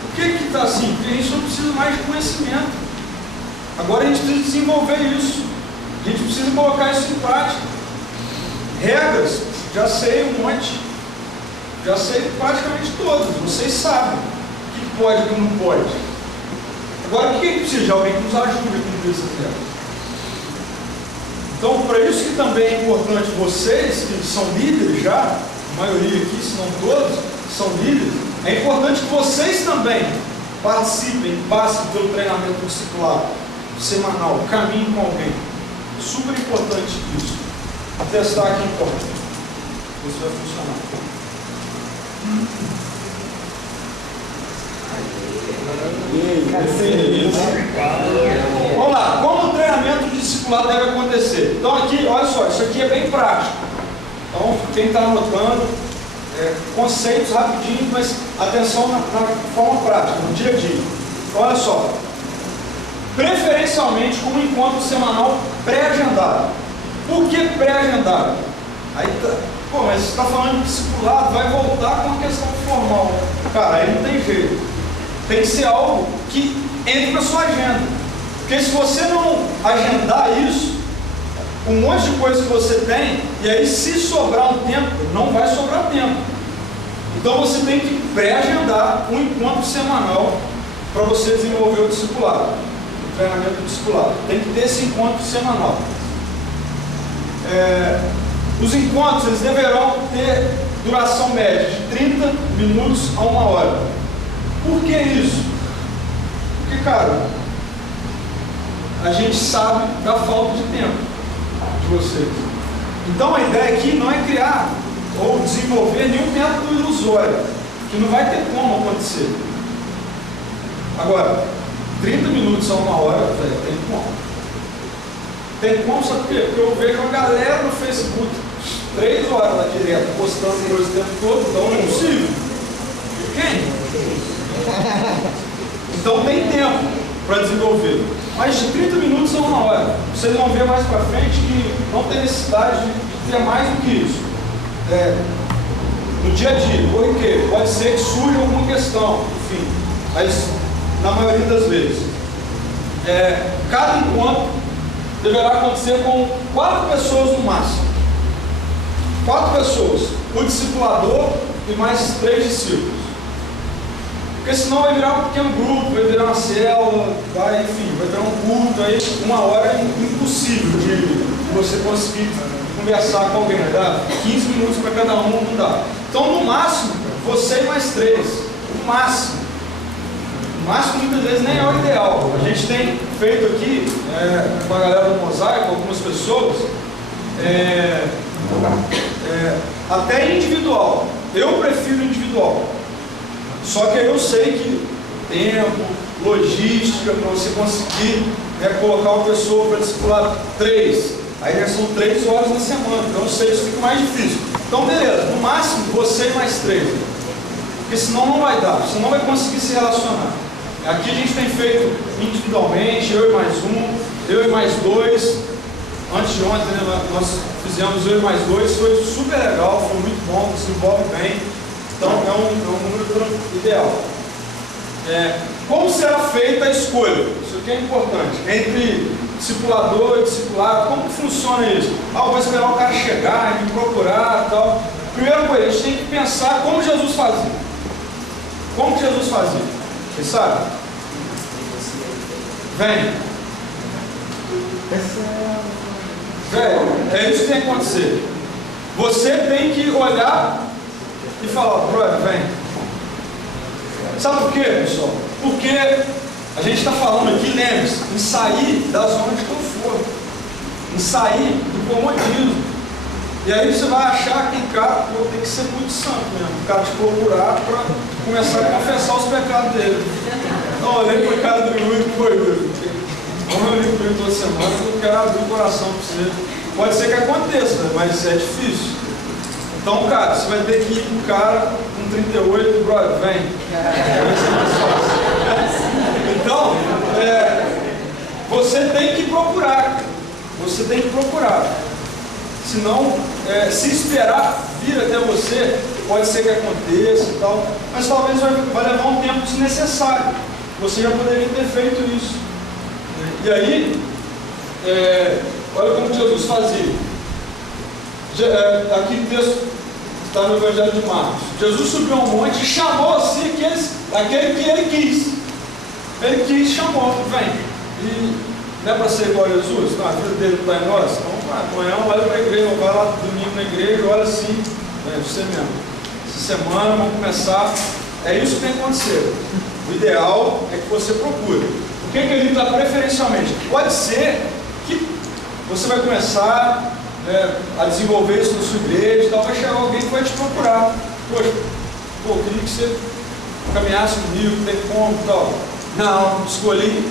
Por que está assim? Porque a gente não precisa mais de conhecimento. Agora a gente precisa desenvolver isso. A gente precisa colocar isso em prática. Regras, já sei um monte. Já sei praticamente todas. Vocês sabem o que pode e o que não pode. Agora, o que a gente precisa? De alguém que nos ajude a cumprir essas regras. Então, para isso que também é importante vocês, que são líderes já, a maioria aqui, se não todos, são líderes, é importante que vocês também participem, passem pelo treinamento discipulado semanal, caminhem com alguém. É super importante isso. Vou testar aqui então. Ver se vai funcionar. Vamos lá, como o treinamento de discipulado deve acontecer? Então aqui, olha só, isso aqui é bem prático. Então, quem está anotando, conceitos rapidinho, mas atenção na forma prática, no dia a dia. Olha só, preferencialmente com um encontro semanal pré-agendado. Por que pré-agendado? Aí tá, pô, mas você está falando de discipulado, vai voltar com uma questão formal. Cara, aí não tem jeito. Tem que ser algo que entre na sua agenda. Porque se você não agendar isso, um monte de coisa que você tem, e aí se sobrar um tempo, não vai sobrar tempo. Então você tem que pré-agendar um encontro semanal para você desenvolver o discipulado, o treinamento do discipulado. Tem que ter esse encontro semanal. Os encontros eles deverão ter duração média de 30 minutos a 1 hora. Por que isso? Porque, cara, a gente sabe da falta de tempo de vocês. Então a ideia aqui não é criar ou desenvolver nenhum método ilusório, que não vai ter como acontecer. Agora, 30 minutos a 1 hora, tem como. Tem como, sabe por quê? Porque eu vejo uma galera no Facebook 3 horas lá direto, postando coisa o tempo todo, então não é possível. Quem? Então tem tempo para desenvolver. Mas de 30 minutos a 1 hora. Vocês vão ver mais para frente que não tem necessidade de ter mais do que isso. No dia a dia, por quê? Pode ser que surja alguma questão, enfim, mas na maioria das vezes. Cada encontro deverá acontecer com 4 pessoas no máximo. 4 pessoas, o discipulador e mais 3 discípulos. Porque senão vai virar um pequeno grupo, vai virar uma célula, vai virar um culto, aí 1 hora é impossível de você conseguir conversar com alguém, dá 15 minutos para cada um, não dá. Então no máximo, você e mais 3, no máximo. No máximo muitas vezes nem é o ideal. A gente tem feito aqui, com a galera do Mosaico, algumas pessoas, até individual. Eu prefiro individual. Só que eu sei que tempo, logística, para você conseguir colocar uma pessoa para discipular 3, aí já são 3 horas na semana, então eu sei que isso fica mais difícil. Então beleza, no máximo você e mais 3, porque senão não vai dar, você não vai conseguir se relacionar. Aqui a gente tem feito individualmente, eu e mais 1, eu e mais 2, antes de ontem nós fizemos eu e mais 2, foi super legal, foi muito bom, se envolve bem. Então é um número ideal. Como será feita a escolha? Isso aqui é importante. Entre discipulador e discipulado, como funciona isso? Vou esperar o cara chegar, me procurar e tal. Primeira coisa, a gente tem que pensar como Jesus fazia. Como que Jesus fazia? Vocês sabem? Vem. É isso que tem que acontecer. Você tem que olhar e falar, brother, vem. Sabe por quê, pessoal? Porque a gente está falando aqui, lembre-se, em sair da zona de conforto, em sair do comodismo. E aí você vai achar que o cara tem que ser muito santo mesmo, o cara te procurar para começar a confessar os pecados dele. Então, eu olhei para o cara do Yuri e foi, Yuri. Como eu ligo para ele toda semana, eu quero abrir o coração para você. Pode ser que aconteça, mas é difícil. Então, cara, você vai ter que ir com o cara com 38, brother, vem. Então, você tem que procurar. Você tem que procurar. Senão, se esperar vir até você, pode ser que aconteça e tal, mas talvez vai levar um tempo desnecessário. Você já poderia ter feito isso. E aí, olha como Jesus fazia. Aqui o texto está no Evangelho de Marcos. Jesus subiu ao monte e chamou assim aquele que ele quis. Ele quis, chamou, vem. E não é para ser igual a Jesus? Não, a vida dele está em nós. Então, amanhã olha para a igreja, vai lá domingo na igreja, olha assim, você mesmo. Essa semana vamos começar. É isso que tem que acontecer. O ideal é que você procure. O que ele está preferencialmente? Pode ser que você vai começar a desenvolver isso na sua igreja e tal, vai chegar alguém que vai te procurar. Poxa, eu queria que você caminhasse comigo, tem como e tal. Não, escolhi.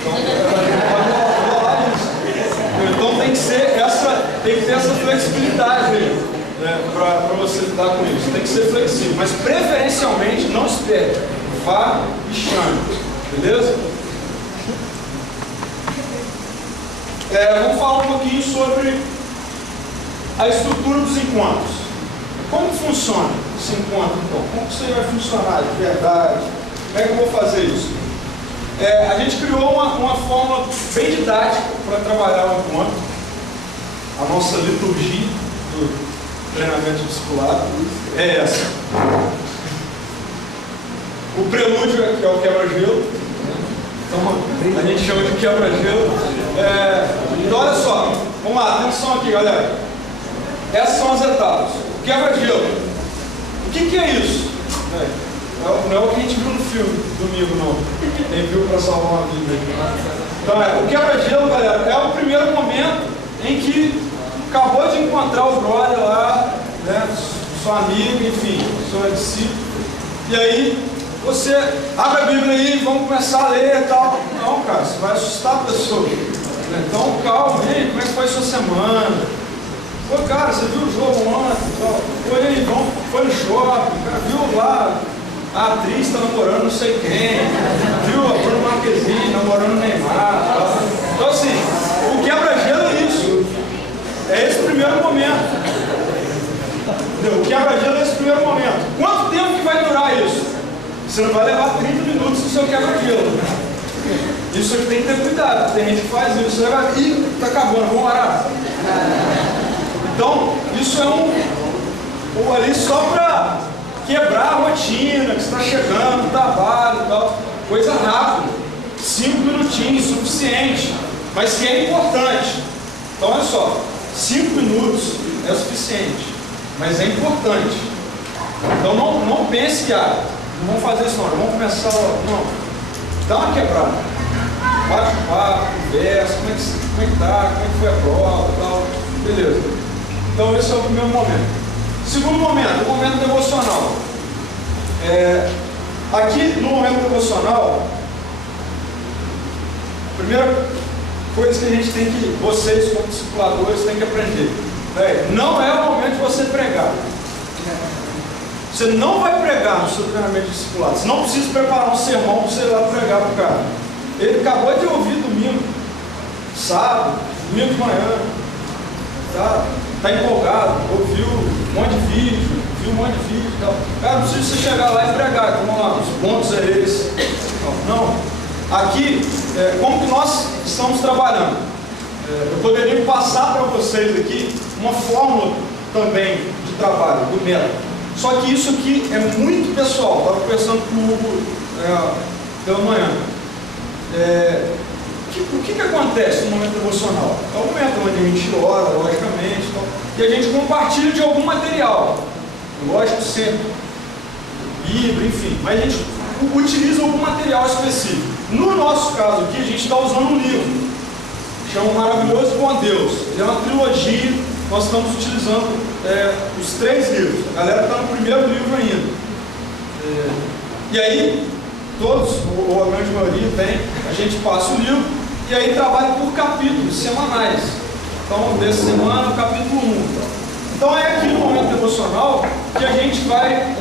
Então, pode rolar isso. Então tem que ter essa flexibilidade aí, para você lidar com isso. Tem que ser flexível, mas preferencialmente não espere. Vá e chame. Beleza? Vamos falar um pouquinho sobre a estrutura dos encontros. Como funciona esse encontro, então? Como que isso vai funcionar de verdade? Como é que eu vou fazer isso? A gente criou uma fórmula bem didática para trabalhar o encontro. A nossa liturgia do treinamento discipulado é essa. O prelúdio é o quebra-gelo. Então a gente chama de quebra-gelo. Então olha só, vamos lá, atenção aqui, galera. Essas são as etapas. O quebra-gelo. O que é isso? Não é o que a gente viu no filme domingo, não. Quem viu para salvar uma vida. Então o quebra-gelo, galera, é o primeiro momento em que acabou de encontrar o brother lá, né, sua amiga, enfim, sua discípula. E aí você abre a Bíblia aí, vamos começar a ler e tal. Não, cara, você vai assustar a pessoa. Então calma aí, como é que foi a sua semana? Pô, cara, você viu o jogo ontem? Foi aí, foi no shopping, cara, viu lá? A atriz está namorando não sei quem, viu a Bruna Marquezine namorando o Neymar. Tal. Então assim, o quebra-gelo é isso. É esse primeiro momento. Entendeu? O quebra-gelo é esse primeiro momento. Quanto tempo que vai durar isso? Você não vai levar 30 minutos no seu quebra-gelo. Isso aqui tem que ter cuidado. Tem gente que faz isso. Você vai... Ih, tá acabando, vamos orar. Então, isso é ali só para quebrar a rotina, que você está chegando no trabalho e tal. Coisa rápida. 5 minutinhos, suficiente. Mas que é importante. Então, olha só. 5 minutos é o suficiente. Mas é importante. Então, não pense que, não vamos fazer isso não. Vamos começar, não. Dá uma quebrada. Bate o papo, conversa, como é que tá, como é que foi a prova e tal. Beleza. Então, esse é o primeiro momento. Segundo momento, o momento devocional. Aqui no momento devocional, a primeira coisa que a gente tem que, vocês como discipuladores, têm que aprender. Não é o momento de você pregar. Você não vai pregar no seu treinamento de discipulado. Você não precisa preparar um sermão para você ir lá pregar para o cara. Ele acabou de ouvir domingo, sábado, domingo de manhã. Está empolgado, ouviu um monte de vídeo, viu um monte de vídeo e tal. Cara, não precisa você chegar lá e pregar, como lá, os pontos é esse. Não. Aqui, como que nós estamos trabalhando? Eu poderia passar para vocês aqui uma fórmula também de trabalho, do método. Só que isso aqui é muito pessoal. Estava conversando com o Hugo pela manhã. O que acontece no momento devocional? É o momento onde a gente ora, logicamente, e a gente compartilha de algum material. Lógico, sempre. Bíblia, enfim. Mas a gente utiliza algum material específico. No nosso caso aqui, a gente está usando um livro. Chama Maravilhoso com Deus. Ele é uma trilogia. Nós estamos utilizando os 3 livros. A galera está no primeiro livro ainda. E aí, todos, ou a grande maioria tem, a gente passa o livro e aí trabalha por capítulos semanais. Então, dessa semana, o capítulo 1. Então, é aqui no momento devocional que a gente vai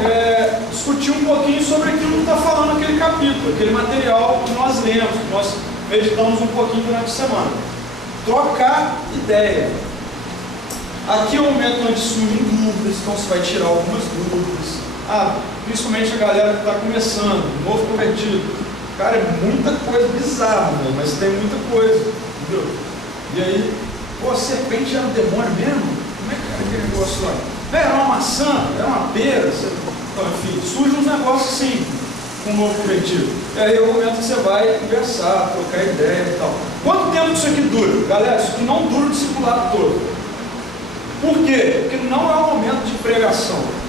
discutir um pouquinho sobre aquilo que está falando aquele capítulo, aquele material que nós lemos, que nós meditamos um pouquinho durante a semana. Trocar ideia. Aqui é o momento onde surgem dúvidas, então você vai tirar algumas dúvidas. Principalmente a galera que está começando, novo convertido. Cara, é muita coisa bizarra, né? Mas tem muita coisa, entendeu? E aí, serpente era um demônio mesmo? Como é que era aquele negócio lá? Era uma maçã, era uma pera, então, enfim, surge uns negócios assim, com o novo convertido. E aí é o momento que você vai conversar, trocar ideia e tal. Quanto tempo isso aqui dura? Galera, isso aqui não dura o discipulado todo. Por quê? Porque não é o momento de pregação.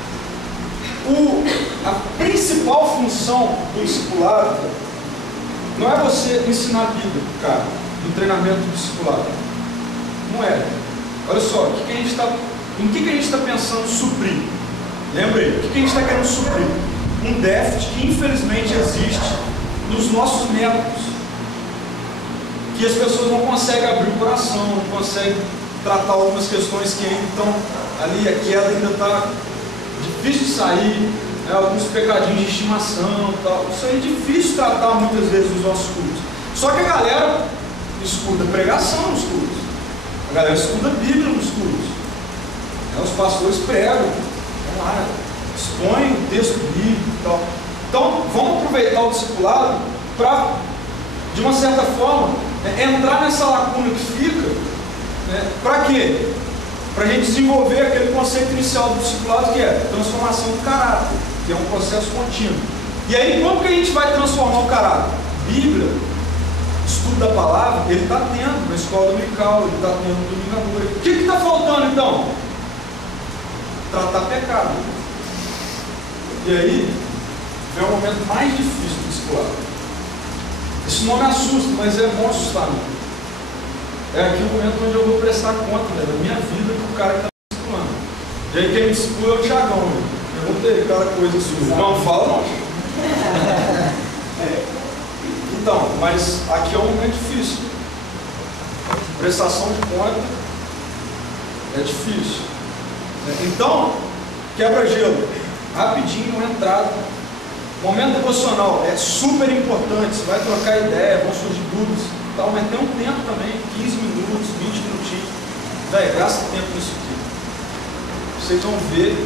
A principal função do discipulado não é você ensinar a Bíblia, cara, no treinamento do discipulado. Não é. Olha só, em que a gente está pensando suprir? Lembra aí, o que a gente está querendo suprir? Um déficit que infelizmente existe nos nossos métodos. Que as pessoas não conseguem abrir o coração, não conseguem tratar algumas questões que ainda estão ali, a queda ainda está difícil de sair, alguns pecadinhos de estimação e tal. Isso aí é difícil tratar muitas vezes nos nossos cultos. Só que a galera escuta pregação nos cultos, a galera estuda a Bíblia nos cultos, os pastores pregam, vão lá, expõem o texto bíblico e tal. Então vamos aproveitar o discipulado para de uma certa forma, entrar nessa lacuna que fica, para quê? Para a gente desenvolver aquele conceito inicial do discipulado, que é transformação do caráter, que é um processo contínuo. E aí, como que a gente vai transformar o caráter? Bíblia, estudo da palavra, ele está tendo na escola dominical, ele está tendo no domingo à noite. O que está faltando então? Tratar pecado. E aí, vem o momento mais difícil do discipulado. Esse nome assusta, mas é bom assustar, não? É aqui o momento onde eu vou prestar conta da minha vida com o cara que está me discipulando. E aí quem me discipula é o Tiagão. Eu não tenho aquela coisa assim, não fala não. Então, mas aqui é um momento difícil. Prestação de conta é difícil. Então, quebra-gelo. Rapidinho, uma entrada. Momento devocional é super importante. Você vai trocar ideia, vão surgir dúvidas. Tal, mas tem um tempo também, 15 minutos, 20 minutinhos. Véi, gasta tempo nisso aqui. Vocês vão ver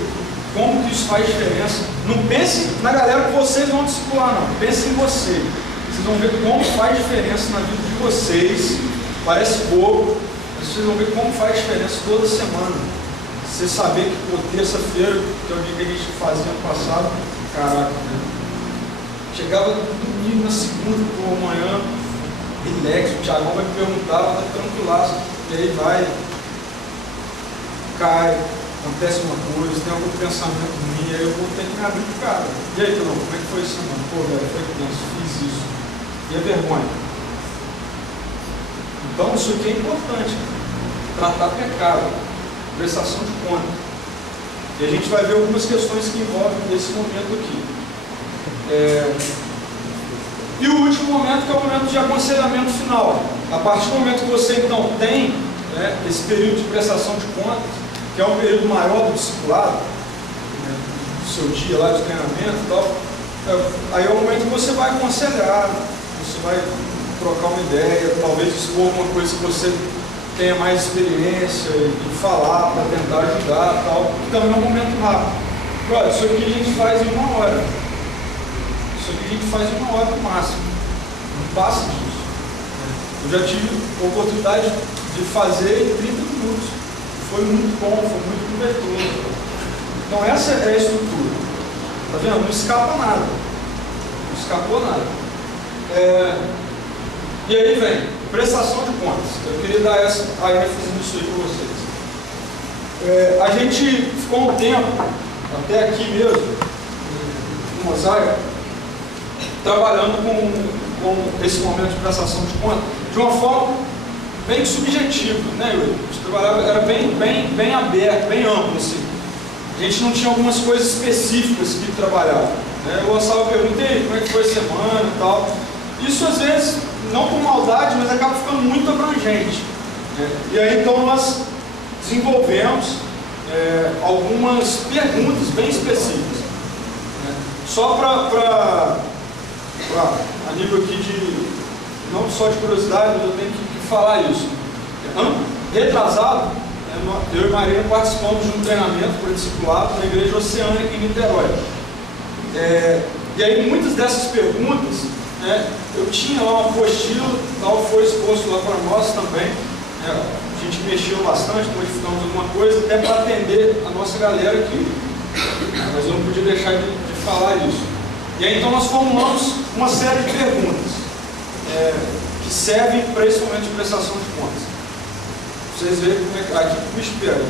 como que isso faz diferença. Não pense na galera que vocês vão discipular, não. Pense em você. Vocês vão ver como faz diferença na vida de vocês. Parece pouco, mas vocês vão ver como faz diferença toda semana. Você saber que, por terça-feira, que é o dia que a gente fazia ano passado, caraca, né? Chegava domingo na segunda, por amanhã, relax, o Thiagão vai me perguntar, vai estar tranquilaço. E aí vai, cai, acontece uma coisa, tem algum pensamento ruim, aí eu vou ter que me abrir pro cara. E aí, Pedro, como é que foi isso, mano? Pô, velho, foi tenso, fiz isso. E a vergonha? Então, isso aqui é importante. Tratar pecado, prestação de conta. E a gente vai ver algumas questões que envolvem esse momento aqui. E o último momento, que é o momento de aconselhamento final. A partir do momento que você então tem esse período de prestação de contas, que é um período maior do discipulado, do seu dia lá de treinamento e tal, aí é o momento que você vai aconselhar, você vai trocar uma ideia, talvez expor uma coisa que você tenha mais experiência em falar para tentar ajudar e tal, que também é um momento rápido. Olha, isso aqui a gente faz em 1 hora. Isso aqui a gente faz em 1 hora no máximo. Não passa disso. Eu já tive a oportunidade de fazer em 30 minutos. Foi muito bom, foi muito proveitoso. Então essa é a estrutura. Tá vendo? Não escapa nada. Não escapou nada. E aí vem prestação de contas. Eu queria dar essa ênfase nisso aí para vocês. A gente ficou um tempo, até aqui mesmo, no Mosaico, trabalhando com esse momento de prestação de contas de uma forma bem subjetiva, né, Yuri? A gente trabalhava, era bem aberto, bem amplo, assim. A gente não tinha algumas coisas específicas que trabalhava. Né? Eu lançava pergunta, e aí, como é que foi a semana e tal. Isso às vezes, não por maldade, mas acaba ficando muito abrangente. Né? E aí então nós desenvolvemos algumas perguntas bem específicas. Né? Só para a nível aqui de, não só de curiosidade, mas eu tenho que falar isso. Retrasado, eu e Marina participamos de um treinamento para discipulado na Igreja Oceânica em Niterói. E aí muitas dessas perguntas, eu tinha lá uma apostila, tal, foi exposto lá para nós também. A gente mexeu bastante, modificamos alguma coisa, até para atender a nossa galera aqui. Mas eu não podia deixar de falar isso. E aí então nós formulamos uma série de perguntas que servem para esse momento de prestação de contas. Vocês veem como é que aqui o bicho pega.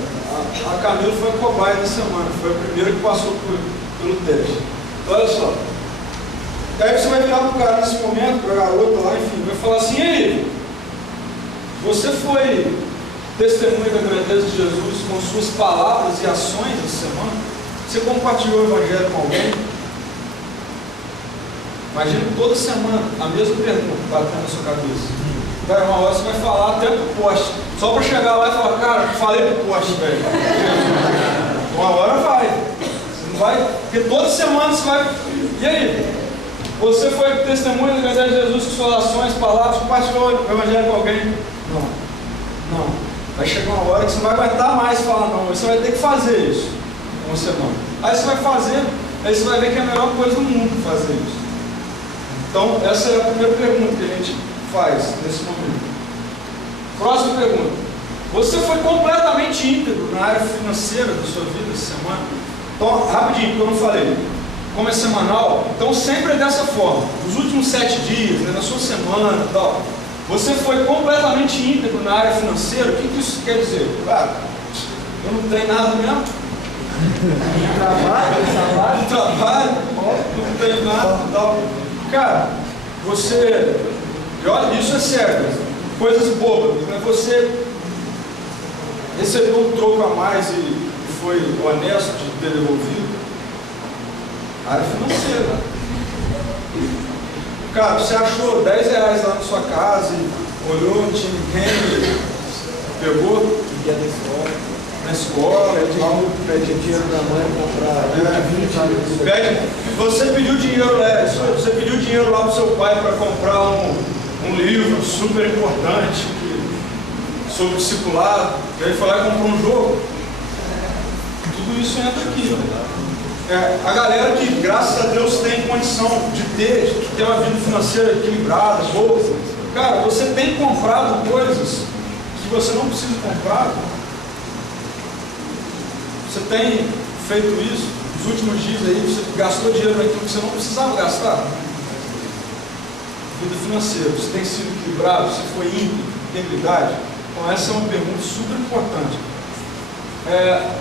A Camila foi a cobaia da semana, foi a primeira que passou pelo teste. Então, olha só. Aí você vai virar para o cara nesse momento, para a garota lá, enfim, vai falar assim: e aí, você foi testemunha da grandeza de Jesus com suas palavras e ações essa semana? Você compartilhou o Evangelho com alguém? Imagina toda semana a mesma pergunta batendo na sua cabeça. Vai, uma hora você vai falar até pro poste. Só para chegar lá e falar: cara, falei pro poste, velho. Uma hora vai. Você não vai, porque toda semana você vai. E aí? Você foi testemunha da grandeza de Jesus com suas ações, palavras, compartilhou o Evangelho com alguém? Não. Vai chegar uma hora que você não vai aguentar mais falar não. Você vai ter que fazer isso uma semana. Aí você vai fazer, aí você vai ver que é a melhor coisa do mundo fazer isso. Então, essa é a primeira pergunta que a gente faz nesse momento. Próxima pergunta. Você foi completamente íntegro na área financeira da sua vida essa semana? Então, rapidinho, porque eu não falei. Como é semanal, então sempre é dessa forma. Nos últimos 7 dias, né, na sua semana e tal, você foi completamente íntegro na área financeira. O que isso quer dizer? Cara, eu não tenho nada mesmo. Trabalho, não tenho nada e tal. Cara, você... Olha, isso é sério. Coisas bobas, né? Você recebeu um troco a mais e foi honesto de ter devolvido. Área financeira. Cara, você achou 10 reais lá na sua casa e olhou, não tinha ninguém, pegou, na escola, pede dinheiro da mãe comprar 20 pede, você pediu dinheiro, você pediu dinheiro lá para o seu pai para comprar um livro super importante sobre discipulado, e aí foi lá e comprou um jogo. Tudo isso entra aqui. A galera que, graças a Deus, tem condição de ter uma vida financeira equilibrada, boa. Cara, você tem comprado coisas que você não precisa comprar. Você tem feito isso nos últimos dias aí, você gastou dinheiro naquilo que você não precisava gastar. Vida financeira, você tem sido equilibrado, você foi íntegro, integridade? Então essa é uma pergunta super importante.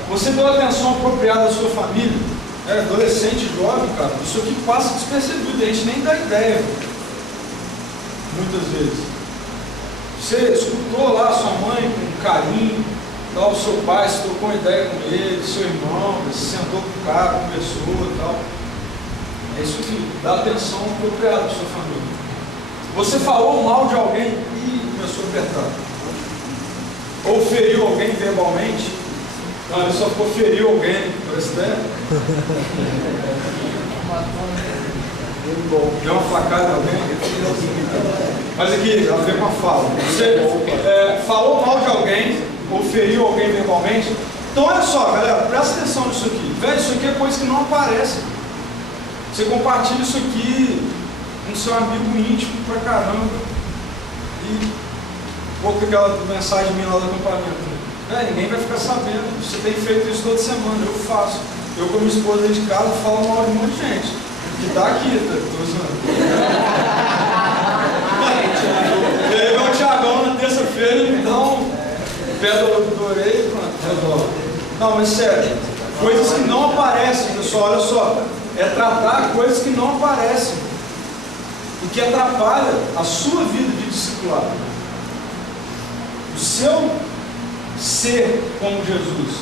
Você deu atenção apropriada à sua família? Adolescente, jovem, cara, isso aqui passa despercebido, a gente nem dá ideia, muitas vezes. Você escutou lá a sua mãe com carinho, tal, o seu pai, se trocou uma ideia com ele, seu irmão, se sentou com o cara, conversou e tal. É isso aqui, dá atenção apropriada à sua família. Você falou mal de alguém e começou a apertar. Ou feriu alguém verbalmente. Não, ele só feriu alguém, parece ideia? Deu uma facada em alguém? Mas aqui, ela veio com a fala. Você falou mal de alguém, ou feriu alguém verbalmente. Então olha só, galera, presta atenção nisso aqui. Velho, isso aqui é coisa que não aparece. Você compartilha isso aqui com seu amigo íntimo pra caramba. E pouco aquela mensagem minha lá do acampamento. Ninguém vai ficar sabendo. Você tem feito isso toda semana, eu faço. Eu com a minha esposa dentro de casa falo mal de um monte de gente. Que tá aqui, tô usando. E aí o Thiagão na terça-feira ele me dá um pé do orelha e pronto. Não, mas sério, coisas que não aparecem, pessoal, olha só. É tratar coisas que não aparecem. E que atrapalha a sua vida de discipulado. O seu ser como Jesus.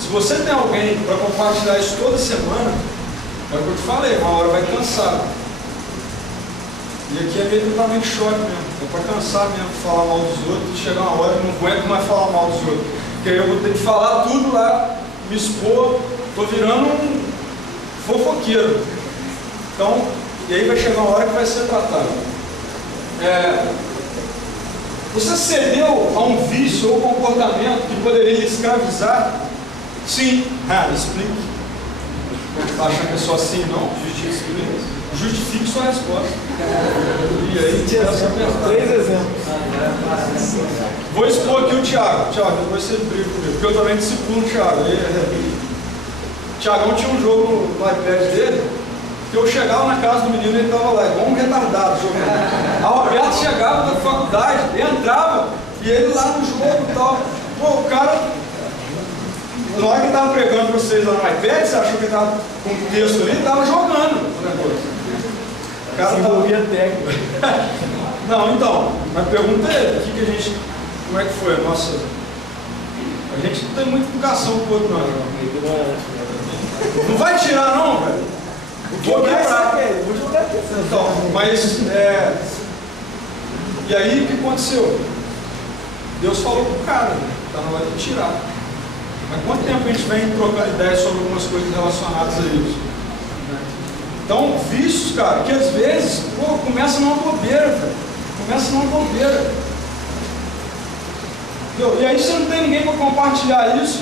Se você tem alguém para compartilhar isso toda semana, é o que eu te falei, uma hora vai cansar. E aqui é meio totalmente choque mesmo. É para cansar mesmo, falar mal dos outros, e chegar uma hora e não aguento mais falar mal dos outros. Porque aí eu vou ter que falar tudo lá, me expor, estou virando um fofoqueiro. Então, e aí vai chegar uma hora que vai ser tratado. Você cedeu a um vício ou comportamento que poderia lhe escravizar? Sim. Explique. Não está achando que é só assim, não? Justifique sua resposta. E aí, três exemplos. Vou expor aqui o Thiago. Thiago, depois você briga comigo, porque eu também discipulo o Thiago. O Thiagão tinha um jogo no iPad dele, que eu chegava na casa do menino e ele estava lá, igual um retardado jogando. A Roberto chegava da faculdade, entrava, e ele lá no jogo e tal. Pô, o cara, na hora que estava pregando para vocês lá no iPad, você achou que ele estava com o texto ali, ele estava jogando o negócio. O cara desenvolvia técnica. Não, então, mas pergunta é, como é que foi a nossa... A gente não tem muita educação com o outro, não. Não vai tirar não, velho. Vou quebrar. Vou jogar aqui. Então, mas e aí o que aconteceu? Deus falou pro cara, tá na hora de tirar. Mas quanto tempo a gente vem trocando ideias sobre algumas coisas relacionadas a isso? Então, vícios, cara, que às vezes, começa numa bobeira, velho. Começa numa bobeira. Entendeu? E aí você não tem ninguém para compartilhar isso.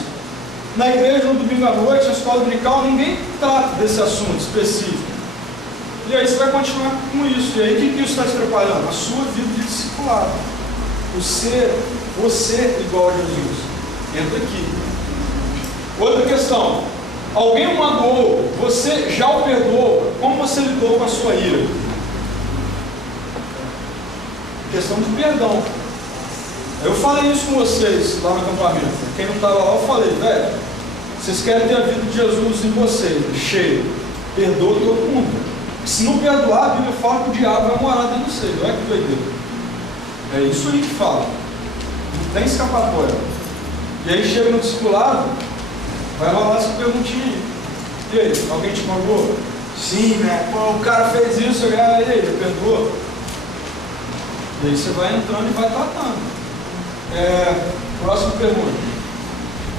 Na igreja, no domingo à noite, na escola dominical, ninguém trata desse assunto específico. E aí você vai continuar com isso. E aí o que isso está te atrapalhando? A sua vida de discipulado. Você igual a Jesus. Entra aqui. Outra questão. Alguém o magoou, você já o perdoou. Como você lidou com a sua ira? Questão de perdão. Eu falei isso com vocês lá no acampamento. Quem não estava lá, eu falei, velho, vocês querem ter a vida de Jesus em vocês, cheio. Perdoa todo mundo. Se não perdoar, a Bíblia fala que o diabo vai morar dentro de vocês. Olha que doideira. É isso aí que fala. Não tem escapatória. E aí chega no discipulado, vai rolar essa perguntinha aí. E aí, alguém te magoou? Sim, né? Pô, o cara fez isso, e aí, perdoou? E aí você vai entrando e vai tratando. Próxima pergunta.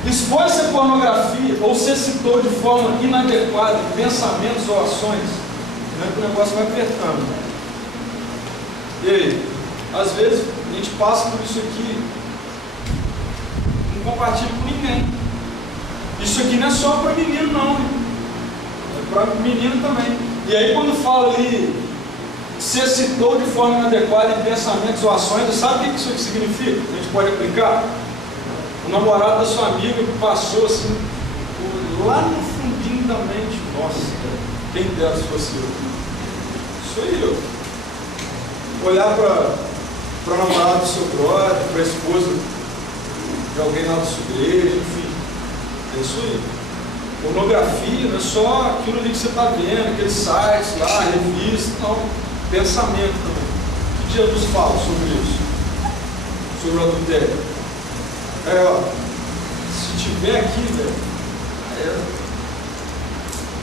Expôs-se a pornografia ou se citou de forma inadequada em pensamentos ou ações? O negócio vai apertando. E aí? Às vezes a gente passa por isso aqui, não compartilha com ninguém. Isso aqui não é só para menino não, é para menino também. E aí quando fala ali, se citou de forma inadequada em pensamentos ou ações, sabe o que isso aqui significa? A gente pode aplicar? O namorado da sua amiga que passou assim, lá no fundinho da mente, nossa, quem dera se fosse eu. Isso aí, eu. Olhar para o namorado do seu brother, para a esposa de alguém lá da sua igreja, enfim. É isso aí. Pornografia não é só aquilo ali que você está vendo, aqueles sites lá, revistas, não. Pensamento também. O que Jesus fala sobre isso? Sobre o adultério. Se tiver aqui, velho.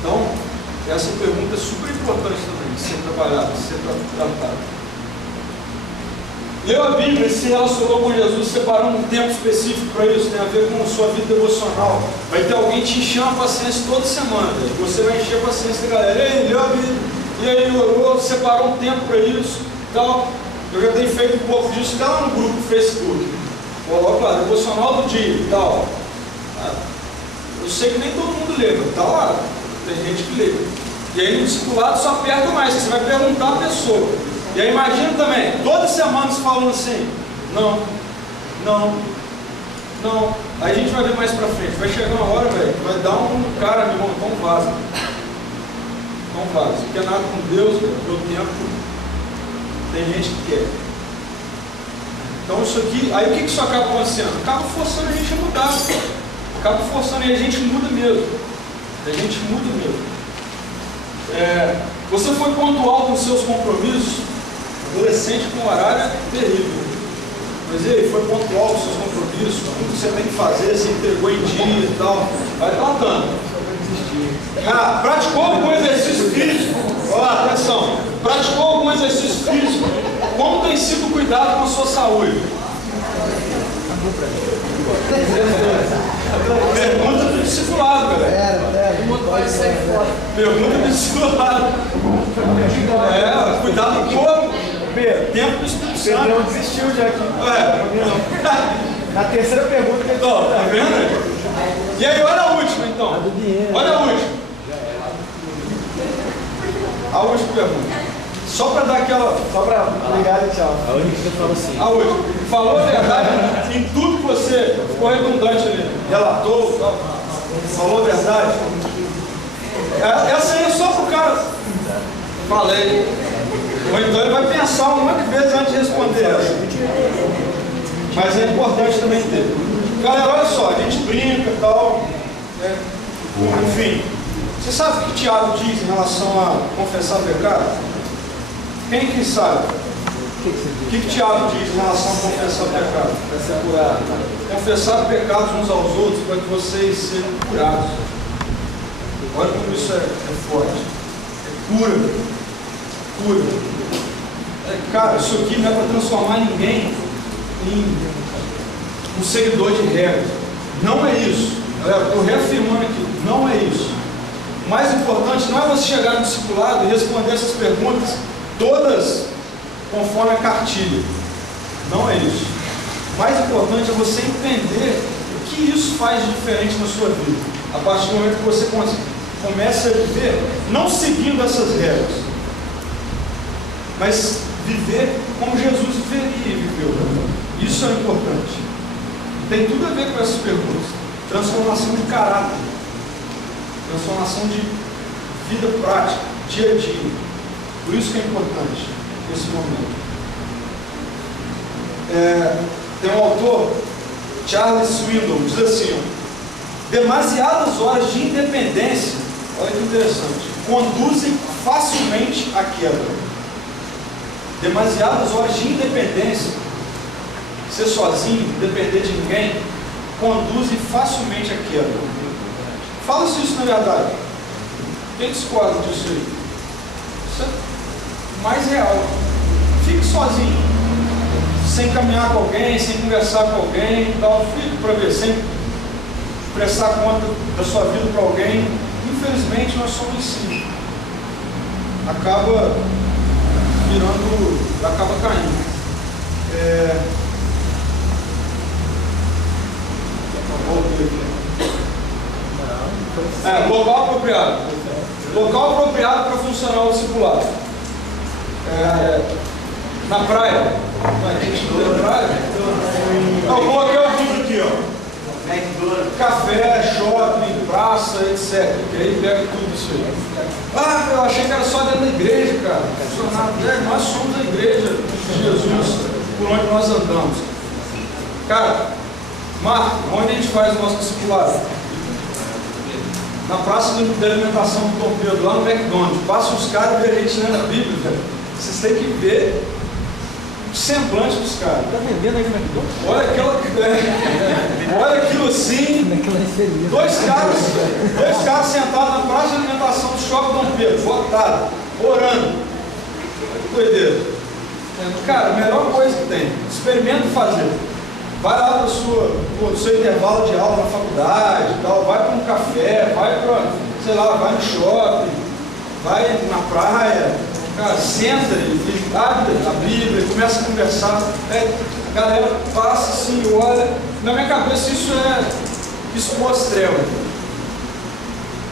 Então, essa pergunta é super importante também, de ser trabalhada, de ser tratada. Leu a Bíblia e se relacionou com Jesus, separando um tempo específico para isso, tem a ver com a sua vida devocional. Vai ter alguém te enchendo a paciência toda semana, você vai encher a paciência da galera. Ei, leu a Bíblia, e aí orou, separou um tempo para isso, tal. Eu já tenho feito um pouco disso, está lá no grupo do Facebook. Coloca lá, devocional do dia e tal. Eu sei que nem todo mundo lê, mas está lá, tem gente que lê. E aí no discipulado só aperta mais, você vai perguntar a pessoa. E aí imagina também, toda semana você falando assim, não. Aí a gente vai ver mais pra frente, vai chegar uma hora, velho, vai dar um cara, meu irmão, tão vaso. Não quer nada com Deus, meu tempo, tem gente que quer. Então isso aqui, aí o que isso acaba acontecendo? Acaba forçando a gente a mudar, acaba forçando e a gente muda mesmo. Você foi pontual com seus compromissos. Adolescente com horário é terrível. Mas ele foi pontual com seus compromissos, tudo que você tem que fazer, se entregou em dia e tal. Vai tratando. Praticou algum exercício físico? Olha lá, atenção. Praticou algum exercício físico? Como tem sido o cuidado com a sua saúde? Pergunta do discipulado, galera. Pergunta do discipulado. Cuidado do corpo. Tempo do Espírito Santo. Pedrão desistiu já aqui. Na terceira pergunta que ele tá vendo? E aí, olha a última então. Olha a última. A última pergunta. Só para dar aquela. Só para ligar e tchau. A única que eu falo assim. A última. Falou a verdade em tudo que você ficou redundante ali. Relatou, tal. Falou a verdade. Essa aí é só pro cara. Falei. Ou então ele vai pensar um monte de vezes antes de responder essa. Mas é importante também ter. Galera, olha só, a gente brinca e tal. Né? Enfim. Você sabe o que Tiago diz em relação a confessar pecado? Quem que sabe? O que Tiago diz em relação a confessar pecado? Para ser curado. Confessar pecados uns aos outros para que vocês sejam curados. Olha como isso é forte. É cura. Cara, isso aqui não é para transformar ninguém em um seguidor de regras. Não é isso. Galera, estou reafirmando aqui, não é isso. O mais importante não é você chegar no discipulado e responder essas perguntas todas conforme a cartilha. Não é isso. O mais importante é você entender o que isso faz de diferente na sua vida. A partir do momento que você começa a viver não seguindo essas regras, mas viver como Jesus viveria e viveu. Isso é importante. Tem tudo a ver com essas perguntas. Transformação de caráter, transformação de vida prática, dia a dia. Por isso que é importante esse momento. Tem um autor, Charles Swindoll, diz assim: demasiadas horas de independência, olha que interessante, conduzem facilmente à queda. Demasiadas horas de independência, ser sozinho, depender de ninguém, conduzem facilmente à queda. Fala se isso não é verdade. Quem discorda disso aí? Isso é mais real. Fique sozinho, sem caminhar com alguém, sem conversar com alguém e tal. Fique para ver, sem prestar conta da sua vida para alguém. Infelizmente nós somos assim. Acaba caindo. Local apropriado. Local apropriado para funcionar o discipulado. Na praia. Eu coloquei o vídeo aqui, ó. Café, shopping, praça, etc. E aí pega tudo isso aí. Eu achei que era só dentro da igreja, cara. Nós somos a igreja de Jesus, por onde nós andamos. Cara, Marco, onde a gente faz o nosso discipulado? Na praça de alimentação do Dom Pedro, lá no McDonald's. Passa os caras e vê a gente lendo a Bíblia, velho. Vocês têm que ver o semblante dos caras. Tá vendendo aí no McDonald's? Olha aquilo assim. Dois caras sentados na praça de alimentação do shopping Dom Pedro, botado, orando. Doideira. Cara, a melhor coisa que tem, experimenta fazer. Vai lá para o seu intervalo de aula na faculdade, tal, vai para um café, vai no shopping, vai na praia, cara, senta e abre a Bíblia, começa a conversar. A galera passa assim, olha. Na minha cabeça isso é expor as trevas.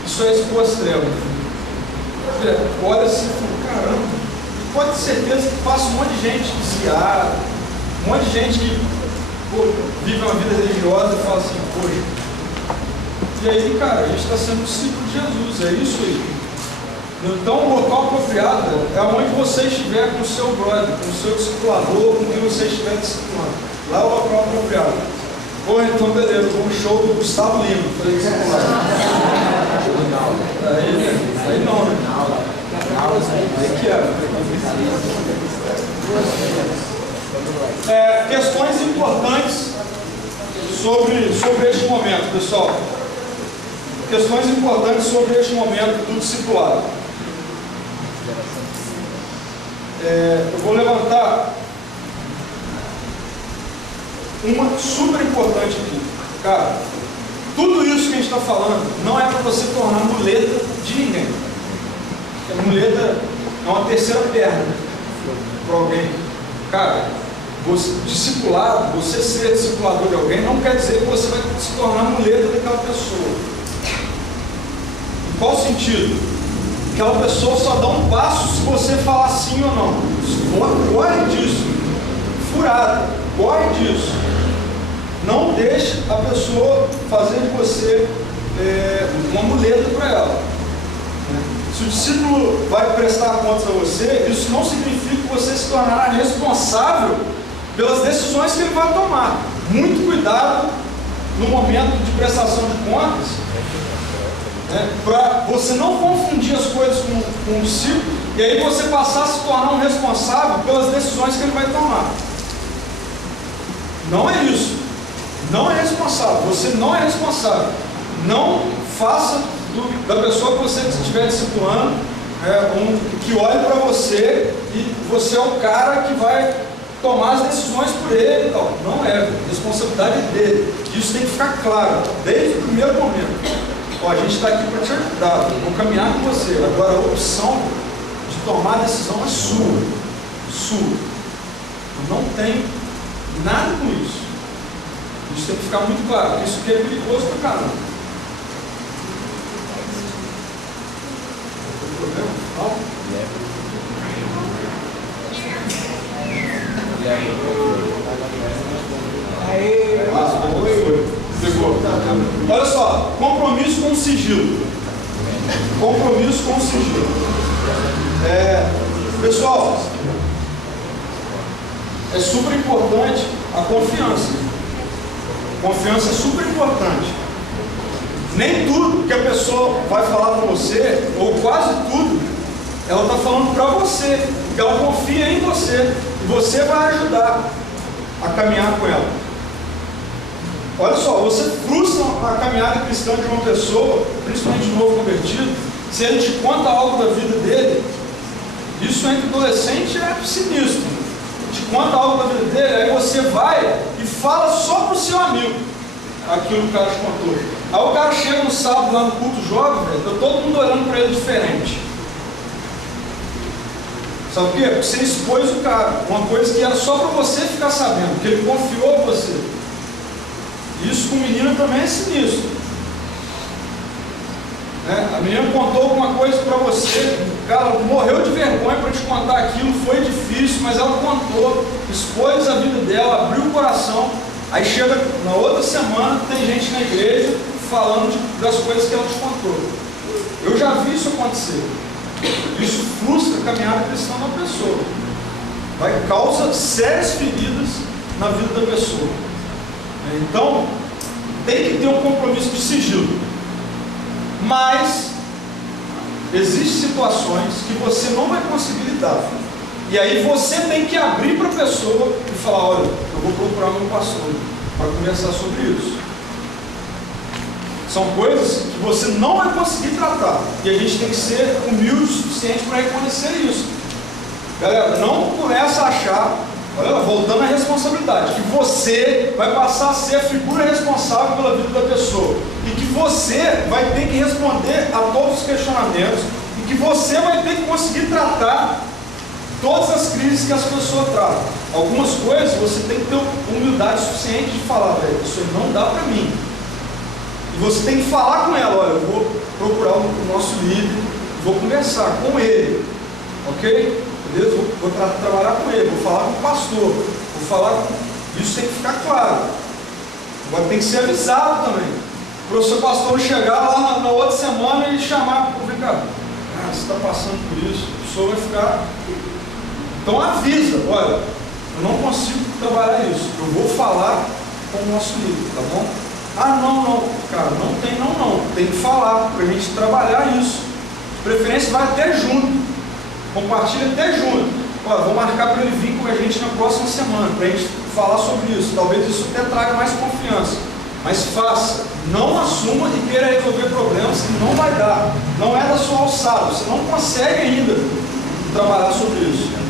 Isso é expor as trevas. Olha assim, caramba, pode ter certeza que passa um monte de gente desviada, um monte de gente que vive uma vida religiosa e fala assim, poxa. E aí, cara, a gente está sendo discípulo de Jesus, é isso aí. Então, o local apropriado é onde você estiver com o seu brother, com o seu discipulador, com quem você estiver discipulando. Lá é o local apropriado. Então, beleza, vamos show do Gustavo Lima. Aí não, né? Aí que questões importantes sobre este momento, pessoal. Questões importantes sobre este momento do discipulado. Eu vou levantar uma super importante aqui. Cara, tudo isso que a gente está falando não é para você tornar muleta de ninguém. A muleta é uma terceira perna para alguém. Cara, discipulado, você ser discipulador de alguém não quer dizer que você vai se tornar muleta daquela pessoa. Em qual sentido? Aquela pessoa só dá um passo se você falar sim ou não. Corre disso. Furada. Corre disso. Não deixe a pessoa fazer de você uma muleta para ela. Se o discípulo vai prestar contas a você, isso não significa que você se tornará responsável pelas decisões que ele vai tomar. Muito cuidado no momento de prestação de contas, para você não confundir as coisas com o discípulo e aí você passar a se tornar um responsável pelas decisões que ele vai tomar. Não é isso. Não é responsável. Você não é responsável. Não faça da pessoa que você estiver discipulando que olhe para você e você é o cara que vai tomar as decisões por ele e tal. Não é. A responsabilidade dele. Isso tem que ficar claro desde o primeiro momento. A gente está aqui para te ajudar, vou caminhar com você. Agora a opção de tomar a decisão é sua. Sua. Não tem nada com isso. Isso tem que ficar muito claro. Isso que é perigoso para caramba. Não tem problema? Não? Olha só, compromisso com o sigilo. Compromisso com o sigilo. Pessoal, é super importante a confiança. Confiança é super importante. Nem tudo que a pessoa vai falar para você, ou quase tudo, ela está falando para você, porque ela confia em você, e você vai ajudar a caminhar com ela. Olha só, você frustra a caminhada cristã de uma pessoa, principalmente de novo convertido, se ele te conta algo da vida dele. Isso entre adolescente é sinistro. Te conta algo da vida dele, aí você vai e fala só para o seu amigo aquilo que o cara te contou. Aí o cara chega no sábado lá no culto jovem, velho, tá todo mundo olhando para ele diferente. Sabe por quê? Porque você expôs o cara, uma coisa que era só para você ficar sabendo, que ele confiou em você. Isso com menina também é sinistro. A menina contou alguma coisa para você, cara, morreu de vergonha para te contar aquilo, foi difícil, mas ela contou, expôs a vida dela, abriu o coração. Aí chega na outra semana, tem gente na igreja falando das coisas que ela te contou. Eu já vi isso acontecer. Isso frustra a caminhada cristã da pessoa. Causa sérias feridas na vida da pessoa. Então, tem que ter um compromisso de sigilo. Mas, existem situações que você não vai conseguir lidar. E aí você tem que abrir para a pessoa e falar, olha, eu vou procurar meu pastor para conversar sobre isso. São coisas que você não vai conseguir tratar. E a gente tem que ser humilde o suficiente para reconhecer isso. Galera, não começa a achar, olha lá, voltando à responsabilidade, que você vai passar a ser a figura responsável pela vida da pessoa. E que você vai ter que responder a todos os questionamentos. E que você vai ter que conseguir tratar todas as crises que as pessoas tratam. Algumas coisas você tem que ter humildade suficiente de falar, velho, isso aí não dá para mim. E você tem que falar com ela, olha, eu vou procurar o nosso líder, vou conversar com ele, ok? Beleza? Vou trabalhar com ele, vou falar com o pastor, vou falar com... Isso tem que ficar claro. Agora tem que ser avisado também. Para o seu pastor chegar lá na outra semana e chamar, vem cá, você está passando por isso, a pessoa vai ficar... Então avisa, olha, eu não consigo trabalhar isso, eu vou falar com o nosso líder, tá bom? Ah, não, cara, não, tem que falar para a gente trabalhar isso. De preferência vai até junto, compartilha até junto. Olha, vou marcar para ele vir com a gente na próxima semana, para a gente falar sobre isso. Talvez isso até traga mais confiança, mas faça, não assuma e queira resolver problemas que não vai dar, não é da sua alçada, você não consegue ainda trabalhar sobre isso.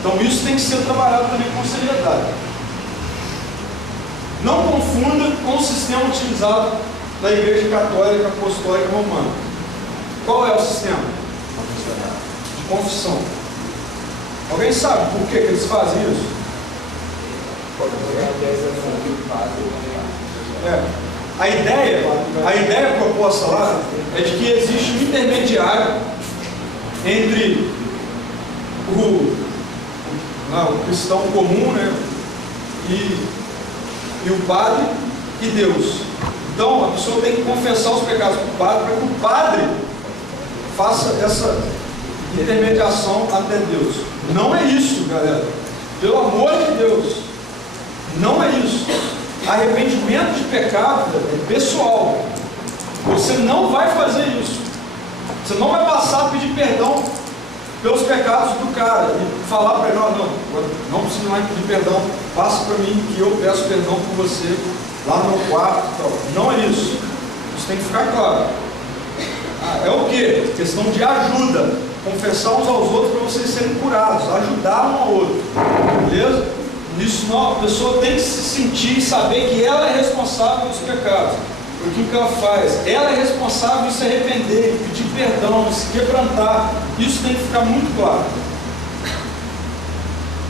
Então isso tem que ser trabalhado também com seriedade. Não confunda com o sistema utilizado da Igreja Católica Apostólica Romana. Qual é o sistema? De confissão. Alguém sabe por que eles fazem isso? A ideia proposta lá é de que existe um intermediário entre o cristão comum, né, e o padre e Deus. Então a pessoa tem que confessar os pecados para o padre, para que o padre faça essa intermediação até Deus. Não é isso, galera. Pelo amor de Deus, não é isso. Arrependimento de pecado é pessoal. Você não vai fazer isso. Você não vai passar a pedir perdão pelos pecados do cara e falar para ele, não precisa mais pedir perdão, passa para mim que eu peço perdão por você lá no meu quarto e tal. Não é isso. Isso tem que ficar claro. É o que? Questão de ajuda. Confessar uns aos outros para vocês serem curados, ajudar um ao outro. Beleza? Isso não, a pessoa tem que se sentir e saber que ela é responsável pelos pecados, por aquilo que ela faz. Ela é responsável em se arrepender, pedir perdão, se quebrantar. Isso tem que ficar muito claro.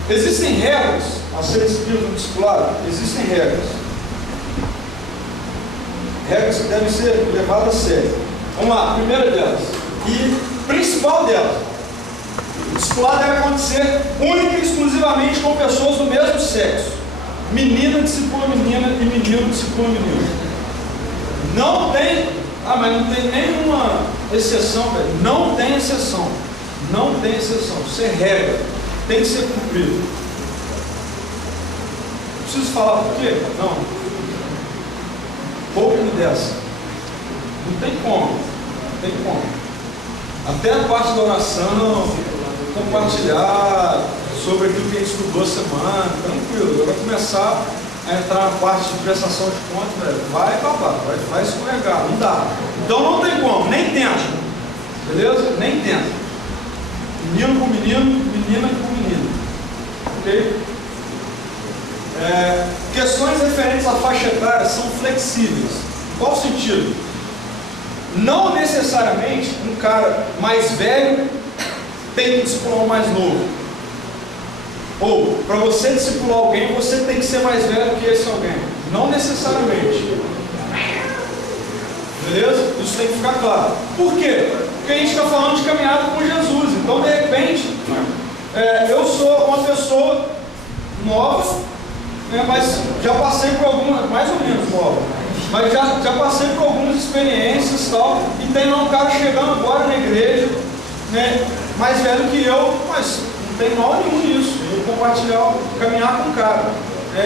Existem regras a serem seguidas no discipulado? Existem regras. Regras que devem ser levadas a sério. Vamos lá, a primeira delas e principal delas: o discipulado deve acontecer única e exclusivamente com pessoas do mesmo sexo. Menina discipula menina e menino discipula menino. Não tem, mas não tem nenhuma exceção, velho. Não tem exceção. Não tem exceção. Isso é regra. Tem que ser cumprido. Preciso falar por quê? Não. Poupe-me dessa. Não tem como. Não tem como. Até a parte da oração, compartilhar sobre aquilo que a gente estudou a semana, tranquilo. Vai começar a entrar na parte de prestação de contas, velho. Vai babar, vai escorregar, não dá. Então não tem como, nem tenta. Beleza? Nem tenta. Menino com menino, menina com menino. Ok? Questões referentes à faixa etária são flexíveis. Em qual sentido? Não necessariamente um cara mais velho tem que discipular um mais novo. Ou, para você discipular alguém, você tem que ser mais velho que esse alguém. Não necessariamente. Beleza? Isso tem que ficar claro. Por quê? Porque a gente está falando de caminhada com Jesus. Então, de repente, eu sou uma pessoa nova, mas já passei por algumas, mais ou menos nova, mas já passei por algumas experiências e tal, e tem lá um cara chegando agora na igreja, né, mais velho que eu, mas não tem mal nenhum nisso, eu compartilhar, caminhar com o cara.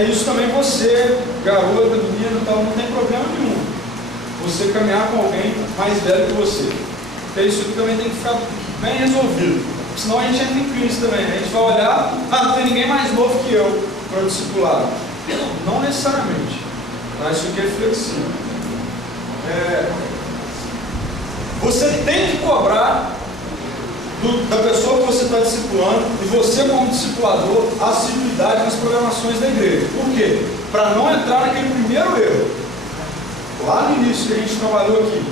Isso também você, garota, menina e tal, não tem problema nenhum. Você caminhar com alguém mais velho que você. Então isso aqui também tem que ficar bem resolvido. Senão a gente entra em crise também. A gente vai olhar, não tem ninguém mais novo que eu para discipular. Não necessariamente. Mas isso aqui é flexível. Você tem que cobrar da pessoa que você está discipulando e você como discipulador a assiduidade nas programações da igreja. Por quê? Para não entrar naquele primeiro erro. Lá no início que a gente trabalhou aqui.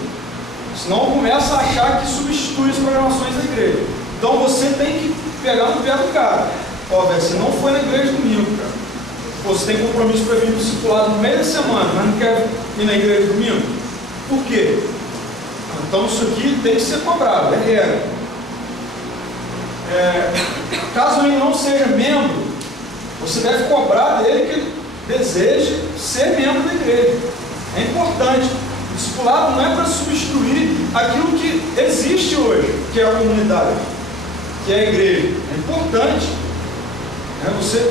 Senão começa a achar que substitui as programações da igreja. Então você tem que pegar no pé do cara. Ó, velho, você não foi na igreja domingo, cara. Pô, você tem compromisso para vir discipulado no meio da semana, mas não quer ir na igreja domingo? Por quê? Então isso aqui tem que ser cobrado, é regra. Caso ele não seja membro, você deve cobrar dele que ele deseje ser membro da igreja. É importante. O discipulado não é para substituir aquilo que existe hoje, que é a comunidade, que é a igreja. É importante você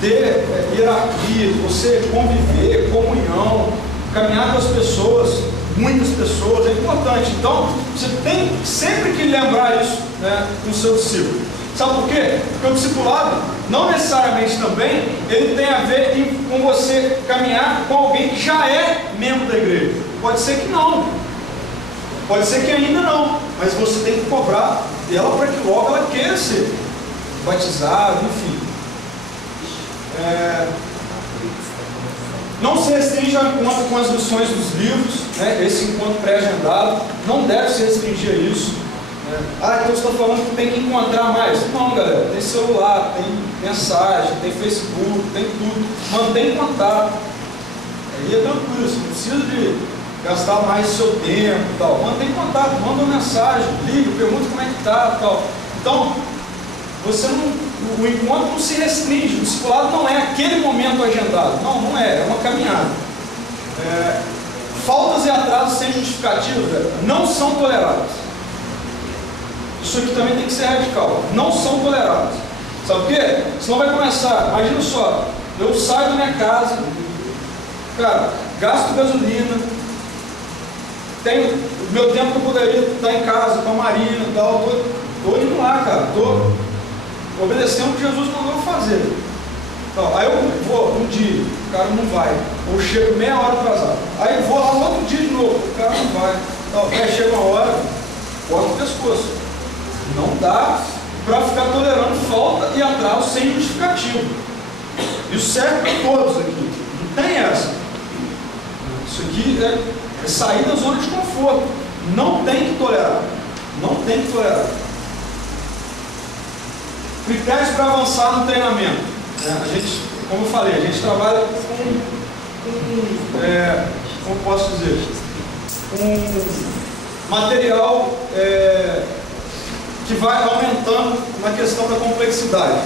ter hierarquia, você conviver, comunhão, caminhar com as pessoas, muitas pessoas, é importante. Então, você tem sempre que lembrar isso, né, com o seu discípulo. Sabe por quê? Porque o discipulado, não necessariamente também, ele tem a ver com você caminhar com alguém que já é membro da igreja. Pode ser que não. Pode ser que ainda não. Mas você tem que cobrar dela para que logo ela queira ser batizada, enfim. Não se restringe ao encontro com as lições dos livros, né? Esse encontro pré-agendado não deve se restringir a isso. Então você está falando que tem que encontrar mais. Não, galera, tem celular, tem mensagem, tem Facebook, tem tudo. Mantém contato. Aí é tranquilo, você não precisa de gastar mais seu tempo e tal. Mantém contato, manda uma mensagem, liga, pergunta como é que está e tal. Então, o encontro não se restringe, o discipulado não é aquele momento agendado. Não é uma caminhada. Faltas e atrasos sem justificativa, não são tolerados. Isso aqui também tem que ser radical. Não são tolerados. Sabe por quê? Senão vai começar. Imagina só, eu saio da minha casa, cara, gasto gasolina, tenho o meu tempo que eu poderia estar em casa com a Marina e tal, estou indo lá, cara, estou obedecendo o que Jesus mandou eu fazer. Então, aí eu vou um dia, o cara não vai, ou chego meia hora atrasado. Aí eu vou lá no outro dia de novo, o cara não vai. Então, aí chega uma hora, corta o pescoço. Não dá para ficar tolerando falta e atraso sem justificativo. Isso serve para todos aqui. Não tem essa. Isso aqui é sair da zona de conforto. Não tem que tolerar. Não tem que tolerar. Critérios para avançar no treinamento. A gente, como eu falei, a gente trabalha como posso dizer, material que vai aumentando na questão da complexidade.